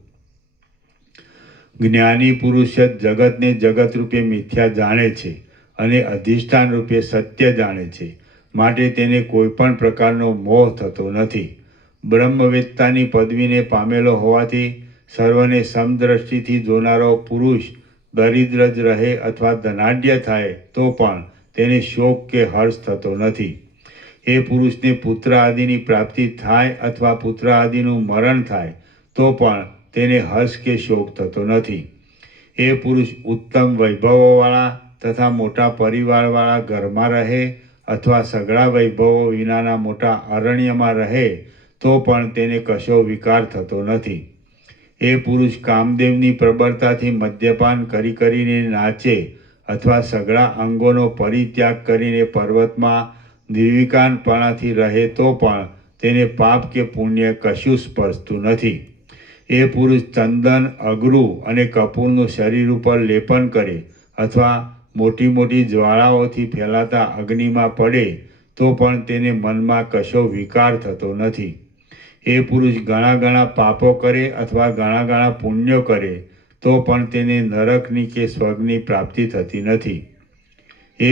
જ્ઞાની પુરુષ જ જગતને જગત રૂપે મિથ્યા જાણે છે અને અધિષ્ઠાન રૂપે સત્ય જાણે છે, માટે તેને કોઈ પણ પ્રકારનો મોહ થતો નથી. બ્રહ્મવેત્તાની પદવીને પામેલો હોવાથી સર્વને સમદ્રષ્ટિથી જોનારો પુરુષ દરિદ્ર જ રહે અથવા ધનાઢ્ય થાય તો પણ તેને શોક કે હર્ષ થતો નથી. એ પુરુષને પુત્ર આદિની પ્રાપ્તિ થાય અથવા પુત્ર આદિનું મરણ થાય તો પણ તેને હર્ષ કે શોક થતો નથી. એ પુરુષ ઉત્તમ વૈભવોવાળા તથા મોટા પરિવારવાળા ઘરમાં રહે અથવા સઘળા વૈભવો વિનાના મોટા અરણ્યમાં રહે તો પણ તેને કશો વિકાર થતો નથી. એ પુરુષ કામદેવની પ્રબળતાથી મદ્યપાન કરીને નાચે અથવા સઘળા અંગોનો પરિત્યાગ કરીને પર્વતમાં નિર્વિકારપણાથી રહે તો પણ તેને પાપ કે પુણ્ય કશું સ્પર્શતું નથી. એ પુરુષ ચંદન, અગરું અને કપૂરનું શરીર ઉપર લેપન કરે અથવા મોટી મોટી જ્વાળાઓથી ફેલાતા અગ્નિમાં પડે તો પણ તેને મનમાં કશો વિકાર થતો નથી. એ પુરુષ ઘણા પાપો કરે અથવા ઘણા પુણ્યો કરે તો પણ તેને નરકની કે સ્વર્ગની પ્રાપ્તિ થતી નથી. એ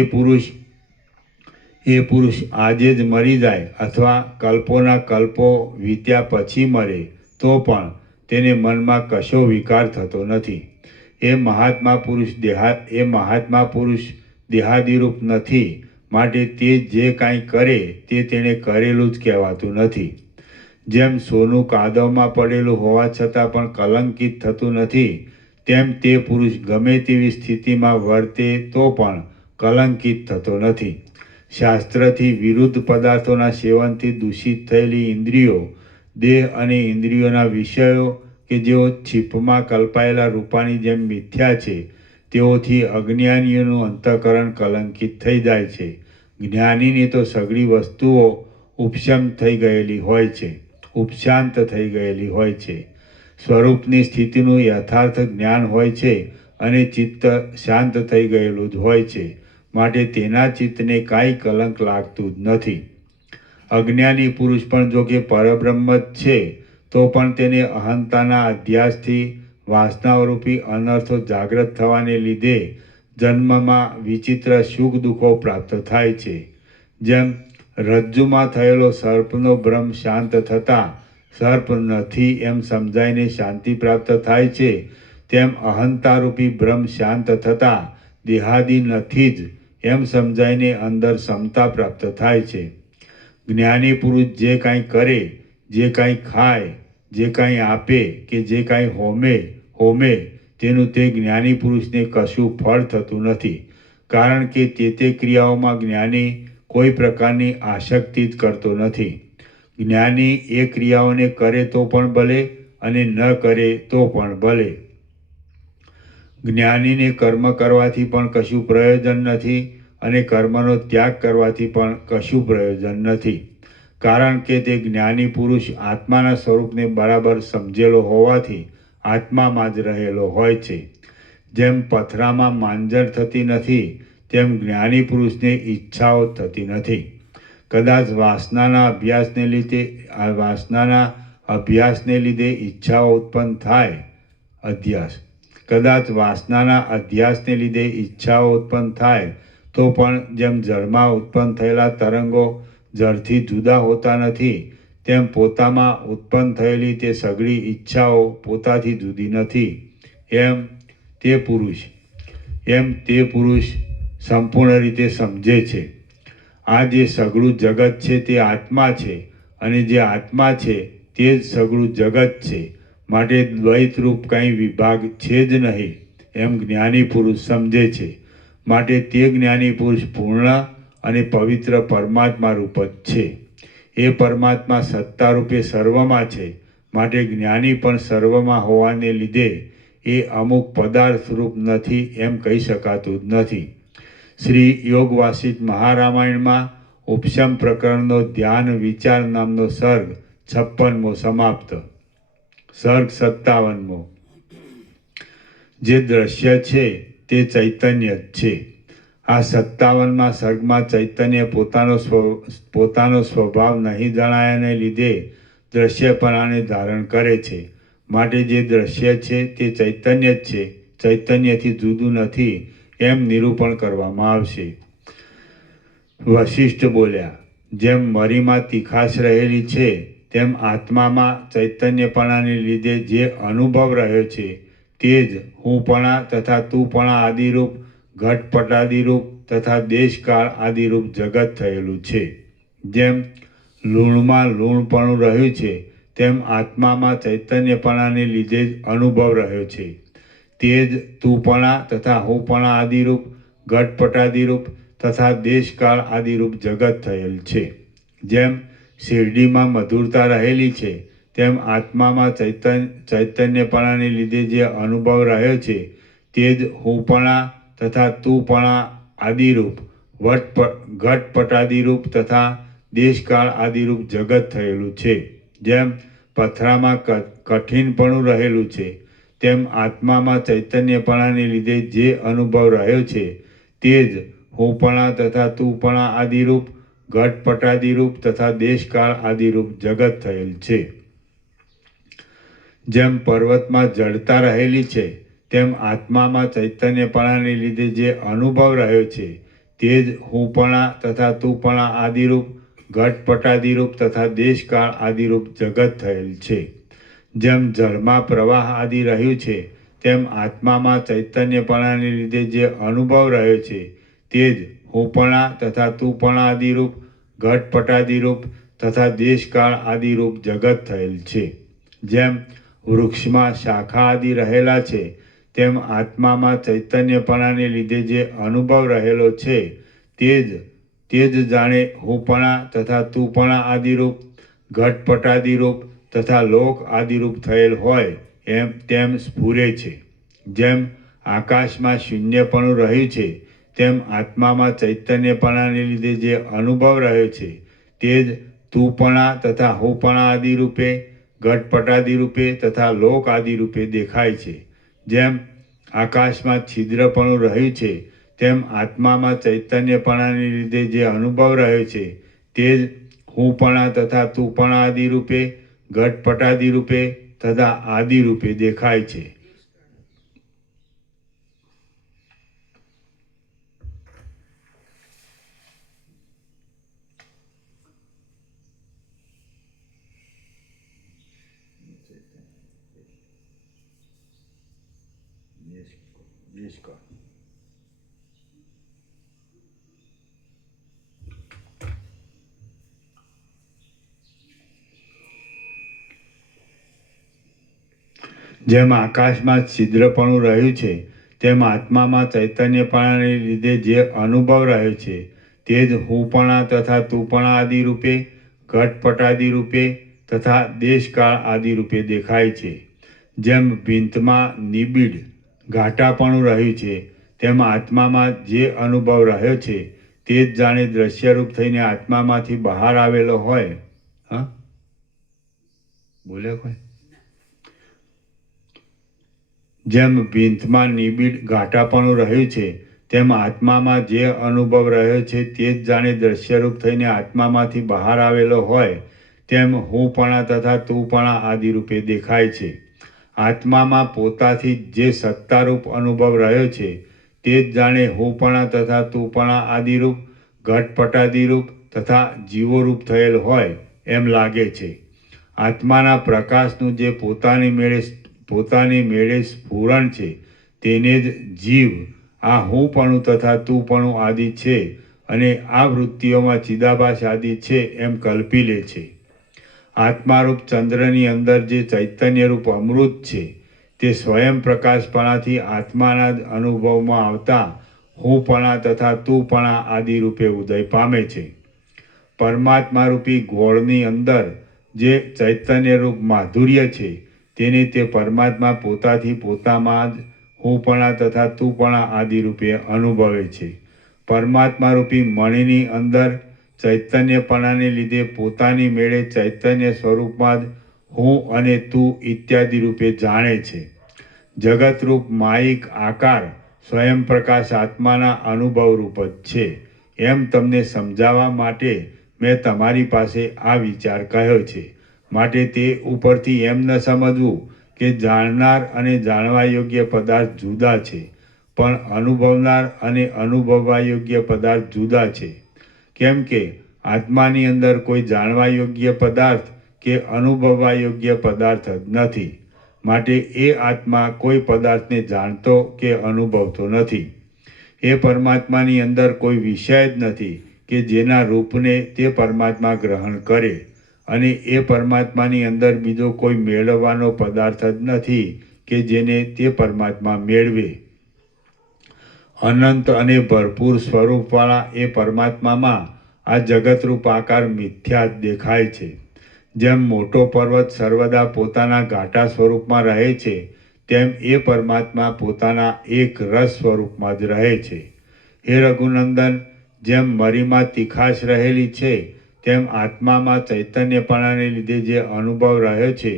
પુરુષ આજે જ મરી જાય અથવા કલ્પોના કલ્પો વીત્યા પછી મરે તો પણ તેને મનમાં કશો વિકાર થતો નથી. એ મહાત્મા પુરુષ દેહાદિરૂપ નથી, માટે તે જે કાંઈ કરે તે તેણે કરેલું જ કહેવાતું નથી. જેમ સોનું કાદવમાં પડેલું હોવા છતાં પણ કલંકિત થતું નથી, તેમ તે પુરુષ ગમે તેવી સ્થિતિમાં વર્તે તો પણ કલંકિત થતો નથી. શાસ્ત્રથી વિરુદ્ધ પદાર્થોના સેવનથી દૂષિત થયેલી ઇન્દ્રિયો, દેહ અને ઇન્દ્રિયોના વિષયો કે જેઓ છીપમાં કલ્પાયેલા રૂપાની જેમ મિથ્યા છે, તેઓથી અજ્ઞાનીઓનું અંતઃકરણ કલંકિત થઈ જાય છે. જ્ઞાનીની તો સઘળી વસ્તુઓ ઉપશાંત થઈ ગયેલી હોય છે. સ્વરૂપની સ્થિતિનું યથાર્થ જ્ઞાન હોય છે અને ચિત્ત શાંત થઈ ગયેલું જ હોય છે, માટે તેના ચિત્તને કાંઈ કલંક લાગતું જ નથી. અજ્ઞાની પુરુષ પણ જો કે પરબ્રહ્મ જ છે તો પણ તેને અહંતાના અધ્યાસથી વાસનારૂપી અનર્થો જાગ્રત થવાને લીધે જન્મમાં વિચિત્ર સુખ દુઃખો પ્રાપ્ત થાય છે. જેમ રજ્જુમાં થયેલો સર્પનો ભ્રમ શાંત થતાં સર્પ નથી એમ સમજાઈને શાંતિ પ્રાપ્ત થાય છે, તેમ અહંતારૂપી ભ્રમ શાંત થતાં દેહાદિ નથી જ એમ સમજાઈને અંદર સમતા પ્રાપ્ત થાય છે. જ્ઞાની પુરુષ જે કાંઈ કરે, જે કાંઈ ખાય, જે કાંઈ આપે કે જે કાંઈ હોમે તેનું તે જ્ઞાની પુરુષને કશું ફળ થતું નથી, કારણ કે તે ક્રિયાઓમાં જ્ઞાની કોઈ પ્રકારની આસક્તિ જ કરતો નથી. જ્ઞાની એ ક્રિયાઓને કરે તો પણ ભલે અને ન કરે તો પણ ભલે. જ્ઞાનીને કર્મ કરવાથી પણ કશું પ્રયોજન નથી અને કર્મનો ત્યાગ કરવાથી પણ કશું પ્રયોજન નથી, કારણ કે તે જ્ઞાની પુરુષ આત્માના સ્વરૂપને બરાબર સમજેલો હોવાથી આત્મામાં જ રહેલો હોય છે. જેમ પથરામાં માંજણ થતી નથી, તેમ જ્ઞાની પુરુષને ઈચ્છાઓ થતી નથી. કદાચ વાસનાના અભ્યાસને લીધે ઈચ્છાઓ ઉત્પન્ન થાય. કદાચ વાસનાના અધ્યાસને લીધે ઈચ્છાઓ ઉત્પન્ન થાય તો પણ જેમ જળમાં ઉત્પન્ન થયેલા તરંગો જળથી જુદા હોતા નથી, તેમ પોતામાં ઉત્પન્ન થયેલી તે સઘળી ઈચ્છાઓ પોતાથી જુદી નથી. એમ તે પુરુષ સંપૂર્ણ રીતે સમજે છે. આ જે સઘળું જગત છે તે આત્મા છે, અને જે આત્મા છે તે જ સઘળું જગત છે, માટે દ્વૈતરૂપ કંઈ વિભાગ છે જ નહીં, એમ જ્ઞાની પુરુષ સમજે છે. માટે તે જ્ઞાની પુરુષ પૂર્ણ અને પવિત્ર પરમાત્મા રૂપ જ છે. એ પરમાત્મા સત્તા રૂપે સર્વમાં છે, માટે જ્ઞાની પણ સર્વમાં હોવાને લીધે એ અમુક પદાર્થ રૂપ નથી એમ કહી શકાતું જ નથી. શ્રી યોગ વાસિષ્ઠ મહારામાયણમાં ઉપશમ પ્રકરણનો ધ્યાન વિચાર નામનો સર્ગ 56મો સમાપ્ત. સર્ગ 57મો. જે દ્રશ્ય છે તે ચૈતન્ય જ છે. આ 57મા સર્ગમાં ચૈતન્ય પોતાનો સ્વભાવ નહીં જણાયાને લીધે દ્રશ્યપણાને ધારણ કરે છે. માટે જે દ્રશ્ય છે તે ચૈતન્ય જ છે, ચૈતન્યથી જુદું નથી એમ નિરૂપણ કરવામાં આવશે. વશિષ્ઠ બોલ્યા, જેમ મરીમાં તીખાશ રહેલી છે, તેમ આત્મામાં ચૈતન્યપણાને લીધે જે અનુભવ રહ્યો છે તે જ હુંપણા તથા તુંપણા આદિરૂપ ઘટપટાદિરૂપ તથા દેશકાળ આદિરૂપ જગત થયેલું છે. જેમ લૂણમાં લૂણપણું રહ્યું છે, તેમ આત્મામાં ચૈતન્યપણાને લીધે જ અનુભવ રહ્યો છે. તે જ તુંપણા તથા હુંપણા આદિરૂપ ઘટપટાદિરૂપ તથા દેશકાળ આદિરૂપ જગત થયેલ છે. જેમ શેરડીમાં મધુરતા રહેલી છે, તેમ આત્મામાં ચૈતન્યપણાને લીધે જે અનુભવ રહ્યો છે તે જ હુંપણા તથા તુંપણા આદિરૂપ ઘટપટાદિરૂપ તથા દેશકાળ આદિરૂપ જગત થયેલું છે. જેમ પથરામાં કઠિનપણું રહેલું છે, તેમ આત્મામાં ચૈતન્યપણાને લીધે જે અનુભવ રહ્યો છે તે જ હુંપણા તથા તુંપણા આદિરૂપ ઘટપટાદિરૂપ તથા દેશકાળ આદિરૂપ જગત થયેલ છે. જેમ પર્વતમાં જડતા રહેલી છે, તેમ આત્મામાં ચૈતન્યપણાને લીધે જે અનુભવ રહ્યો છે તે જ હુંપણા તથા તુંપણા આદિરૂપ ઘટપટાદિરૂપ તથા દેશકાળ આદિરૂપ જગત થયેલ છે. જેમ જળમાં પ્રવાહ આદિ રહ્યું છે, તેમ આત્મામાં ચૈતન્યપણાને લીધે જે અનુભવ રહ્યો છે તે જ હુંપણા તથા તુંપણા આદિરૂપ ઘટપટાદિરૂપ તથા દેશકાળ આદિરૂપ જગત થયેલ છે. જેમ વૃક્ષમાં શાખા આદિ રહેલા છે, તેમ આત્મામાં ચૈતન્યપણાને લીધે જે અનુભવ રહેલો છે તે જ જાણે હુંપણા તથા તુંપણા આદિરૂપ ઘટપટાદિરૂપ તથા લોક આદિરૂપ થયેલ હોય તેમ સ્ફુરે છે. જેમ આકાશમાં શૂન્યપણું રહ્યું છે, તેમ આત્મામાં ચૈતન્યપણાને લીધે જે અનુભવ રહ્યો છે તે જ તુંપણા તથા હુંપણા આદિરૂપે ઘટપટાદિરૂપે તથા લોક આદિરૂપે દેખાય છે. જેમ આકાશમાં છિદ્રપણું રહ્યું છે, તેમ આત્મામાં ચૈતન્યપણાને લીધે જે અનુભવ રહ્યો છે તે જ હુંપણા તથા તુંપણા આદિરૂપે ઘટપટાદિરૂપે તથા આદિરૂપે દેખાય છે. જેમ આકાશમાં છિદ્રપણું રહ્યું છે તેમ આત્મામાં ચૈતન્યપણાને લીધે જે અનુભવ રહ્યો છે તે જ હુંપણા તથા તુંપણા આદિ રૂપે, ઘટપટાદિ રૂપે તથા દેશકાળ આદિ રૂપે દેખાય છે. જેમ ભીંતમાં નિબિડ ઘાટાપણું રહ્યું છે તેમ આત્મામાં જે અનુભવ રહ્યો છે તે જ જાણે દ્રશ્યરૂપ થઈને આત્મામાંથી બહાર આવેલો હોય. હા, બોલે કોઈ? જેમ ભીંતમાં નિબિડ ઘાટાપણું રહ્યું છે તેમ આત્મામાં જે અનુભવ રહ્યો છે તે જ જાણે દ્રશ્યરૂપ થઈને આત્મામાંથી બહાર આવેલો હોય તેમ હુંપણા તથા તુંપણા આદિ રૂપે દેખાય છે. આત્મામાં પોતાથી જે સત્તારૂપ અનુભવ રહ્યો છે તે જ જાણે હુંપણા તથા તુંપણા આદિરૂપ, ઘટપટાદિરૂપ તથા જીવોરૂપ થયેલ હોય એમ લાગે છે. આત્માના પ્રકાશનું જે પોતાની મેળે સ્ફુરણ છે તેને જ જીવ આ હુંપણું તથા તુંપણું આદિ છે અને આ વૃત્તિઓમાં ચિદાભાસ આદિ છે એમ કલ્પી લે છે. આત્મારૂપ ચંદ્રની અંદર જે ચૈતન્યરૂપ અમૃત છે તે સ્વયં પ્રકાશપણાથી આત્માના જ અનુભવમાં આવતા હુંપણા તથા તુંપણા આદિ રૂપે ઉદય પામે છે. પરમાત્મારૂપી ગોળની અંદર જે ચૈતન્યરૂપ માધુર્ય છે તેને તે પરમાત્મા પોતાથી પોતામાં જ હુંપણા તથા તુંપણા આદિ રૂપે અનુભવે છે. પરમાત્મારૂપી મણિની અંદર ચૈતન્યપણાને લીધે પોતાની મેળે ચૈતન્ય સ્વરૂપમાં જ હું અને તું ઇત્યાદિ રૂપે જાણે છે. જગતરૂપ માયિક આકાર સ્વયં પ્રકાશ આત્માના અનુભવરૂપ જ છે એમ તમને સમજાવવા માટે મેં તમારી પાસે આ વિચાર કહ્યો છે. માટે તે ઉપરથી એમ ન સમજવું કે જાણનાર અને જાણવા યોગ્ય પદાર્થ જુદા છે, પણ અનુભવનાર અને અનુભવવા યોગ્ય પદાર્થ જુદા છે. કેમ કે આત્માની અંદર કોઈ જાણવા યોગ્ય પદાર્થ કે અનુભવવા યોગ્ય પદાર્થ જ નથી. માટે એ આત્મા કોઈ પદાર્થને જાણતો કે અનુભવતો નથી. એ પરમાત્માની અંદર કોઈ વિષય જ નથી કે જેના રૂપને તે પરમાત્મા ગ્રહણ કરે, અને એ પરમાત્માની અંદર બીજો કોઈ મેળવવાનો પદાર્થ જ નથી કે જેને તે પરમાત્મા મેળવે. અનંત અને ભરપૂર સ્વરૂપવાળા એ પરમાત્મામાં આ જગતરૂપ આકાર મિથ્યા જ દેખાય છે. જેમ મોટો પર્વત સર્વદા પોતાના ઘાટા સ્વરૂપમાં રહે છે તેમ એ પરમાત્મા પોતાના એક રસ સ્વરૂપમાં જ રહે છે. હે રઘુનંદન, જેમ મરીમાં તીખાશ રહેલી છે તેમ આત્મામાં ચૈતન્યપણાને લીધે જે અનુભવ રહ્યો છે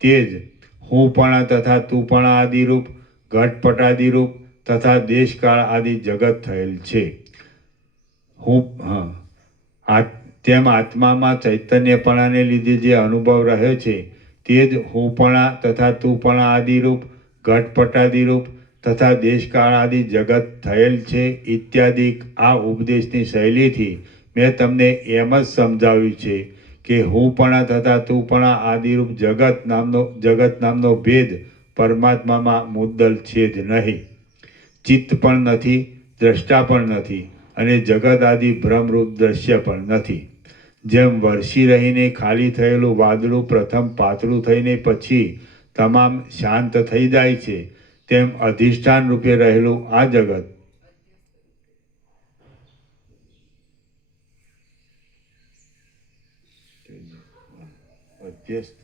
તે જ હુંપણા તથા તુંપણા આદિરૂપ, ઘટપટાદિરૂપ તથા દેશકાળ આદિ જગત થયેલ છે. તેમ આત્મામાં ચૈતન્યપણાને લીધે જે અનુભવ રહ્યો છે તે જ હુંપણા તથા તુંપણા આદિરૂપ, ઘટપટાદિરૂપ તથા દેશકાળ આદિ જગત થયેલ છે ઇત્યાદિ આ ઉપદેશની શૈલીથી મેં તમને એમ જ સમજાવ્યું છે કે હુંપણા તથા તુંપણા આદિરૂપ જગત નામનો ભેદ પરમાત્મામાં મુદ્દલ છે જ નહીં. ચિત્ત પણ નથી, દ્રષ્ટા પણ નથી અને જગત આદિ ભ્રમરૂપ દ્રશ્ય પણ નથી. જેમ વરસી રહીને ખાલી થયેલું વાદળું પ્રથમ પાતળું થઈને પછી તમામ શાંત થઈ જાય છે તેમ અધિષ્ઠાન રૂપે રહેલું આ જગત અધ્યસ્ત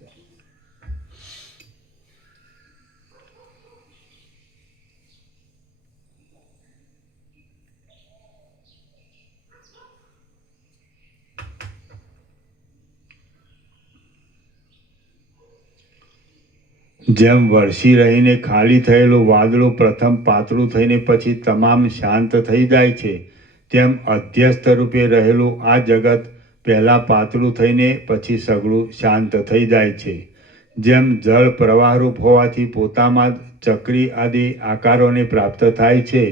જેમ વરસી રહીને ખાલી થયેલું વાદળું પ્રથમ પાતળું થઈને પછી તમામ શાંત થઈ જાય છે તેમ અધ્યસ્ત રૂપે રહેલું આ જગત પહેલાં પાતળું થઈને પછી સઘળું શાંત થઈ જાય છે. જેમ જળ પ્રવાહરૂપ હોવાથી પોતામાં જ ચક્રી આદિ આકારોને પ્રાપ્ત થાય છે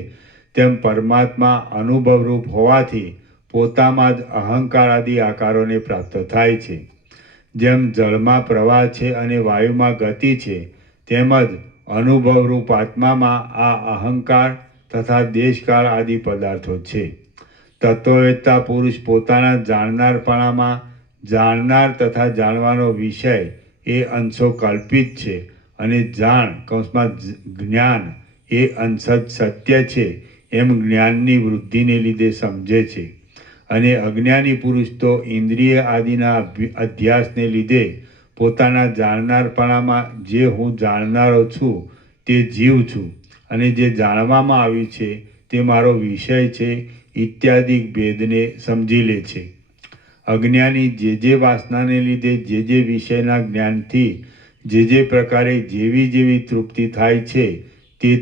તેમ પરમાત્મા અનુભવરૂપ હોવાથી પોતામાં જ અહંકાર આદિ આકારોને પ્રાપ્ત થાય છે. જેમ જળમાં પ્રવાહ છે અને વાયુમાં ગતિ છે તેમજ અનુભવરૂપ આત્મામાં આ અહંકાર તથા દેશકાળ આદિ પદાર્થો છે. તત્વવેત્તા પુરુષ પોતાના જાણનારપણામાં જાણનાર તથા જાણવાનો વિષય એ અંશો કલ્પિત છે અને જાણ કૌંસમાં જ્ઞાન એ અંશત સત્ય છે એમ જ્ઞાનની વૃદ્ધિને લીધે સમજે છે. અને અજ્ઞાની પુરુષ તો ઇન્દ્રિય આદિના અધ્યાસને લીધે પોતાના જાણનારપણામાં જે હું જાણનારો છું તે જીવ છું અને જે જાણવામાં આવ્યું છે તે મારો વિષય છે ઇત્યાદિ ભેદને સમજી લે છે. અજ્ઞાની જે વાસનાને લીધે જે વિષયના જ્ઞાનથી જે પ્રકારે જેવી તૃપ્તિ થાય છે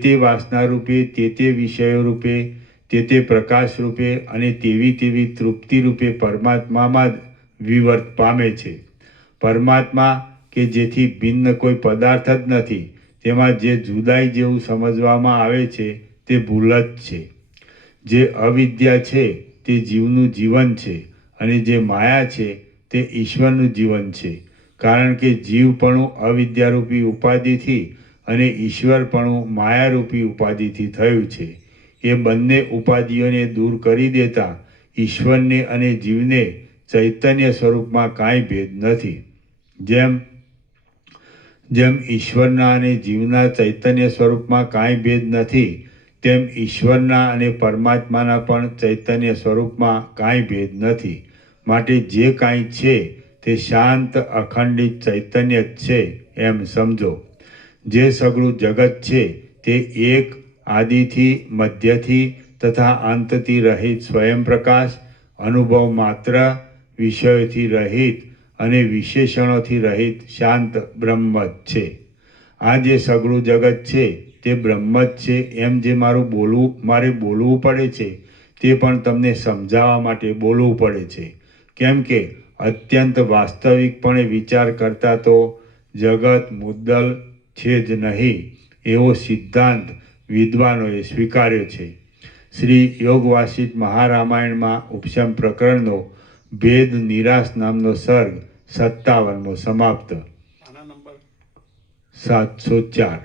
તે વાસના રૂપે તે વિષયો રૂપે તે પ્રકાશ રૂપે અને તેવી તૃપ્તિ રૂપે પરમાત્મામાં જ વિવર્ત પામે છે. પરમાત્મા કે જેથી ભિન્ન કોઈ પદાર્થ જ નથી તેમાં જે જુદાઈ જેવું સમજવામાં આવે છે તે ભૂલ જ છે. જે અવિદ્યા છે તે જીવનું જીવન છે અને જે માયા છે તે ઈશ્વરનું જીવન છે. કારણ કે જીવપણું અવિદ્યારૂપી ઉપાધિથી અને ઈશ્વરપણું માયારૂપી ઉપાધિથી થયું છે. એ બંને ઉપાધિઓને દૂર કરી દેતા ઈશ્વરને અને જીવને ચૈતન્ય સ્વરૂપમાં કાંઈ ભેદ નથી. જેમ ઈશ્વરના અને જીવના ચૈતન્ય સ્વરૂપમાં કાંઈ ભેદ નથી તેમ ઈશ્વરના અને પરમાત્માના પણ ચૈતન્ય સ્વરૂપમાં કાંઈ ભેદ નથી. માટે જે કાંઈ છે તે શાંત અખંડિત ચૈતન્ય જ છે એમ સમજો. જે સઘળું જગત છે તે એક આદિથી મધ્યથી તથા અંતથી રહિત સ્વયં પ્રકાશ અનુભવ માત્ર વિષયોથી રહિત અને વિશેષણોથી રહિત શાંત બ્રહ્મ જ છે. આ જે સઘળું જગત છે તે બ્રહ્મ જ છે એમ જે મારે બોલવું પડે છે તે પણ તમને સમજાવવા માટે બોલવું પડે છે. કેમ કે અત્યંત વાસ્તવિકપણે વિચાર કરતા તો જગત મુદ્દલ છે જ નહીં એવો સિદ્ધાંત વિદ્વાનોએ સ્વીકાર્યો છે. શ્રી યોગવાસિષ્ઠ મહારામાયણમાં ઉપશમ પ્રકરણનો ભેદ નિરાશ નામનો સર્ગ 57મો સમાપ્ત. 704.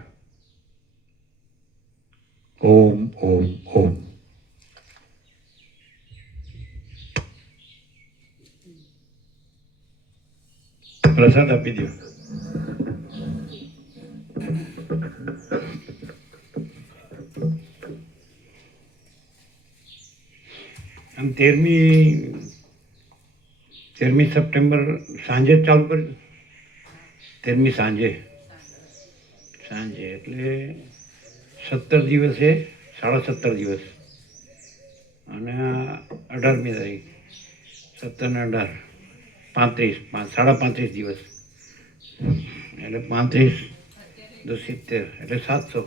ઓમ ઓમ ઓમ. પ્રસાદ આપી દો. આમ 13મી સપ્ટેમ્બર સાંજે જ ચાલુ કર્યું. 13મી સાંજે એટલે 17 દિવસે 17.5 દિવસ અને 18મી તારીખ 17 ને 18 35 દિવસ એટલે 35 × 70 એટલે 700.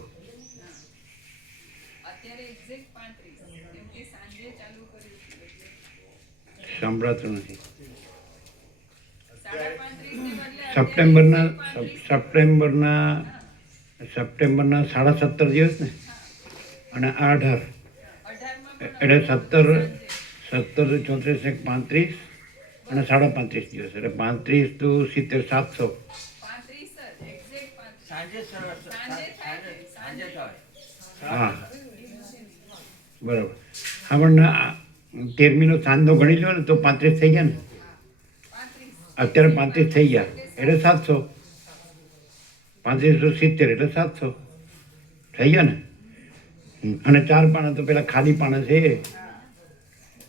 સંભળાતું નથી. સપ્ટેમ્બરના 17.5 દિવસ ને અને 18 એટલે 17 34 35 અને 35 દિવસ એટલે 35 × 70 700. હા બરાબર. હા પણ 13મીનો સાંજનો ગણી લો ને તો 35 થઈ ગયા ને. અત્યારે 35 થઈ ગયા એટલે 700. 35 × 70 એટલે 700 થઈ ગયા ને. અને 4 પાના તો પેલા ખાલી પાના છે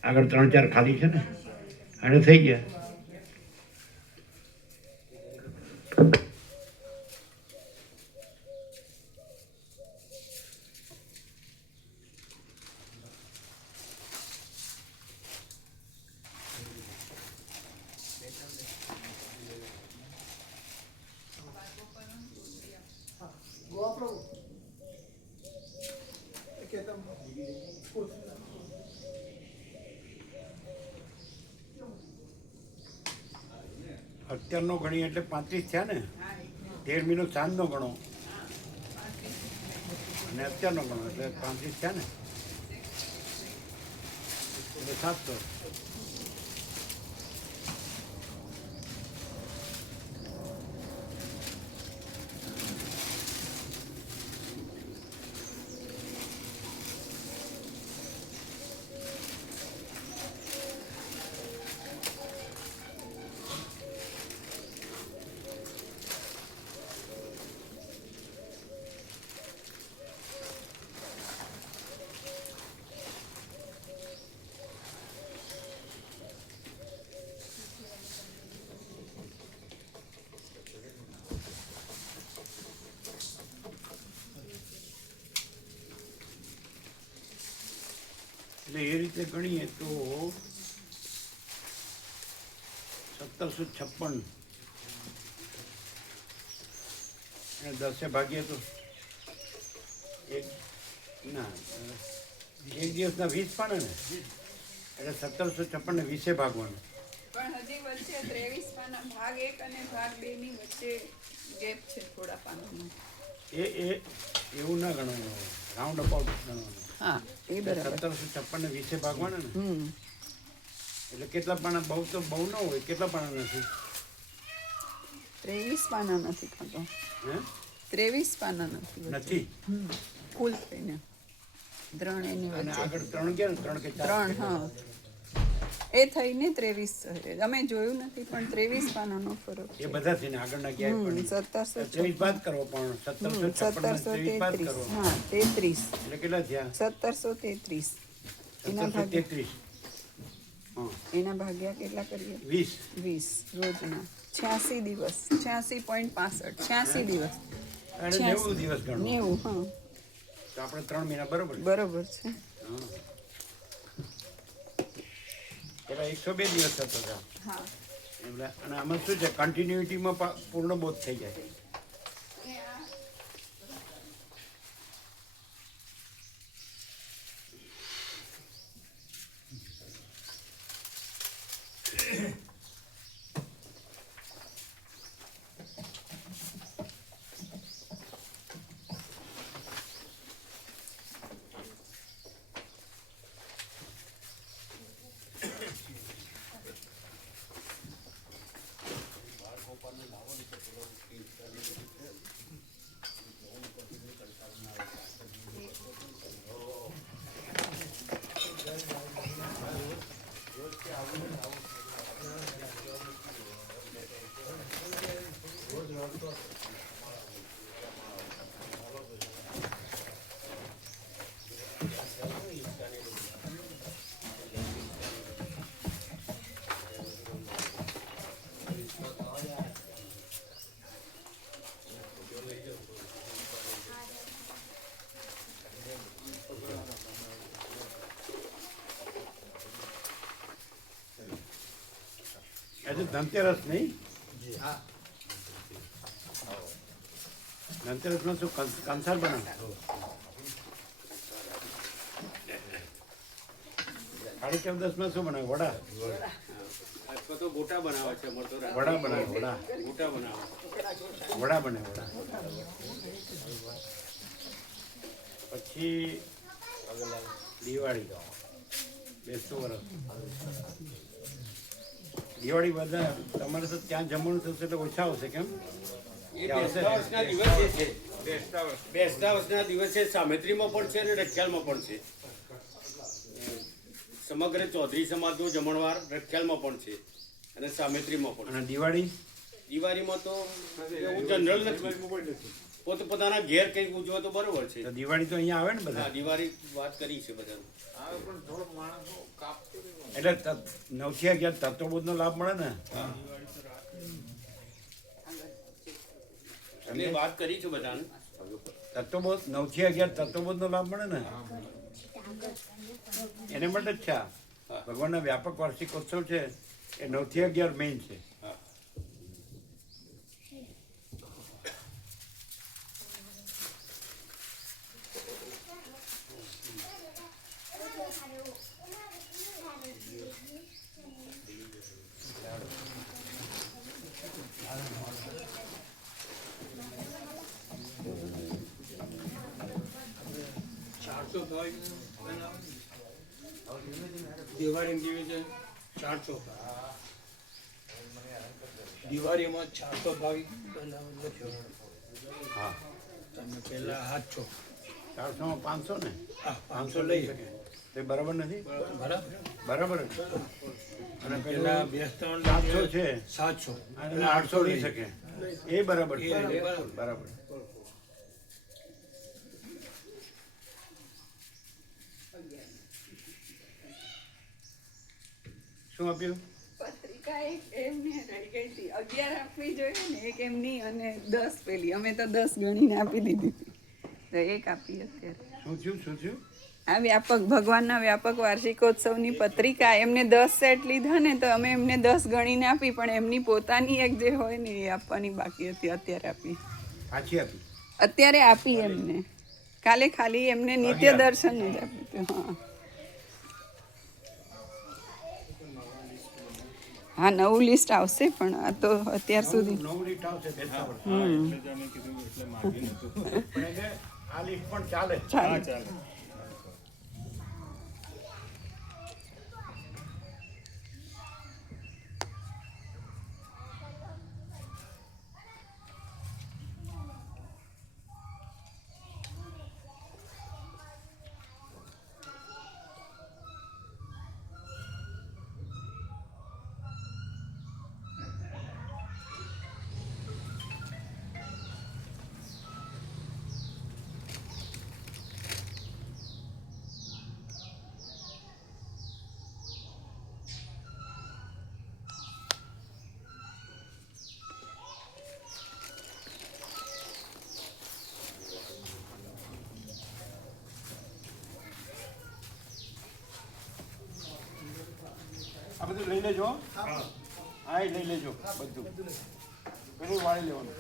આગળ 3-4 ખાલી છે ને એટલે થઈ ગયા. અત્યારનો ગણી એટલે 35 થયા ને. 13મીનો સાંજનો ગણો અને અત્યારનો ગણો એટલે 35 થયા ને એટલે 700. આપણે એ રીતે ગણીએ તો 1756 અને 10 ભાગીએ તો એક દિવસના 20 પાના ને, એટલે 1756 ને 20 ભાગવાનું. પણ હજી વચ્ચે 23 પાના ભાગ 1 અને ભાગ 2 ની વચ્ચે ગેપ છે થોડા પાનાનો. એ એવું ના ગણવાનું હોય, રાઉન્ડ અબાઉટ ગણવાનું. હા એ બરાબર. 1756 ને 20 ભાગવાના ને, એટલે કેટલા પાના? બહુ ન હોય. કેટલા પાના નથી? 23 પાના નથી ખાતો. હે 23 પાના નથી વચ્ચે. નથી. કુલ થઈને 3 એની અને વચ્ચે આગળ 3 ગયા ને, 3 કે 4? 3 હા એ થઈને 23 છે. અમે જોયું નથી પણ 23 પાનાનો ફરક એ બધા થઈને આગળના ગયા પણ 23 બાદ કરવો, પણ 1756 બાદ કરવો, 1733 હા 33 એટલે કેટલા થયા? 1733 એના ભાગ્યા 1733. હા એના ભાગ્યા કેટલા કરીએ? 20. 20 રોજના 86 દિવસ 86.65 86 દિવસ અને 90 દિવસ ગણો 90 હા તો આપણે 3 મહિના બરોબર છે. બરોબર છે. હા પેલા 102 દિવસ થતો હતો. હા એટલે અને આમાં શું છે, કન્ટિન્યુટીમાં પૂર્ણ બોધ થઈ જાય. આજે ધનતેરસ નહીં? ધનતેરસમાં શું કંસાર બનાવે? સાડી 14 શું બનાવે? વડા. તો ગોટા બનાવે છે. વડા બનાવે. વડા ગોટા બનાવે. વડા બને. વડા પછી દિવાળી, બેસતું વરસ. દિવાળી બધા તમારે તો ત્યાં જમવાનું થશે એટલે ઓછા આવશે. કેમ? એ બેસતા વર્ષના દિવસે છે. બેસતા વર્ષના દિવસે સામેત્રીમાં પણ છે અને રખિયાલમાં પણ છે. સમગ્ર ચૌધરી સમાજનું જમણવાર રખિયાલમાં પણ છે અને સામેત્રીમાં પણ. અને દિવાળી દિવાળીમાં તો એવું જનરલ નથી. પોતપોતાના ઘેર કંઈક ઉજવો તો બરોબર છે. તો દિવાળી તો અહીંયા આવે ને હા, બધા. દિવાળી વાત કરી છે બધાનું. એટલે 9 થી 11 તત્વબોધનો લાભ મળે ને. એટલે વાત કરી છે બધાને. તત્વબોધ 9 થી 11 તત્વબોધનો લાભ મળે ને, એને માટે જ છે આ. ભગવાનના વ્યાપક વાર્ષિકોત્સવ છે એ 9 થી 11 મેઇન છે. હા. દિવાળી દિવસે 400 દિવાળીમાં 400 ભાગ લખ્યો. હા, તમે પહેલા 700 400 માં 500 ને, 500 લઈ લઈ શકે તે બરાબર નથી? બરાબર. બરાબર જ. અને પહેલા પેલા બેસતા 700 છે 700 અને 800 લઈ શકે એ બરાબર છે. એ બરાબર. બરાબર. શું આપ્યું? પત્રિકા એક એમને રહી ગઈ હતી. 11 આપવી જોઈએ ને, એક એમની અને 10 પેલી. અમે તો 10 ગણીને આપી દીધી હતી. તો એક આપી અત્યારે. શું થયું? આ વ્યાપક ભગવાનના વ્યાપક વાર્ષિકોત્સવની પત્રિકા એમને 10 સેટ લીધા ને તો અમે એમને 10 ગણીને આપી, પણ એમની પોતાની એક જે હોય ને એ આપવાની બાકી હતી. અત્યારે આપી એમને. કાલે ખાલી એમને નિત્ય દર્શન જ આપ્યું હતું. હા નવું લિસ્ટ આવશે, પણ આ તો અત્યાર સુધી નવું લીટ આવશે બેસતા વર્ષ. હમ પણ એટલે આ લીટ પણ ચાલે. ચાલે. આ બધું લઈ લેજો. હા એ લઈ લેજો બધું. પેલું વાળી લેવાનું.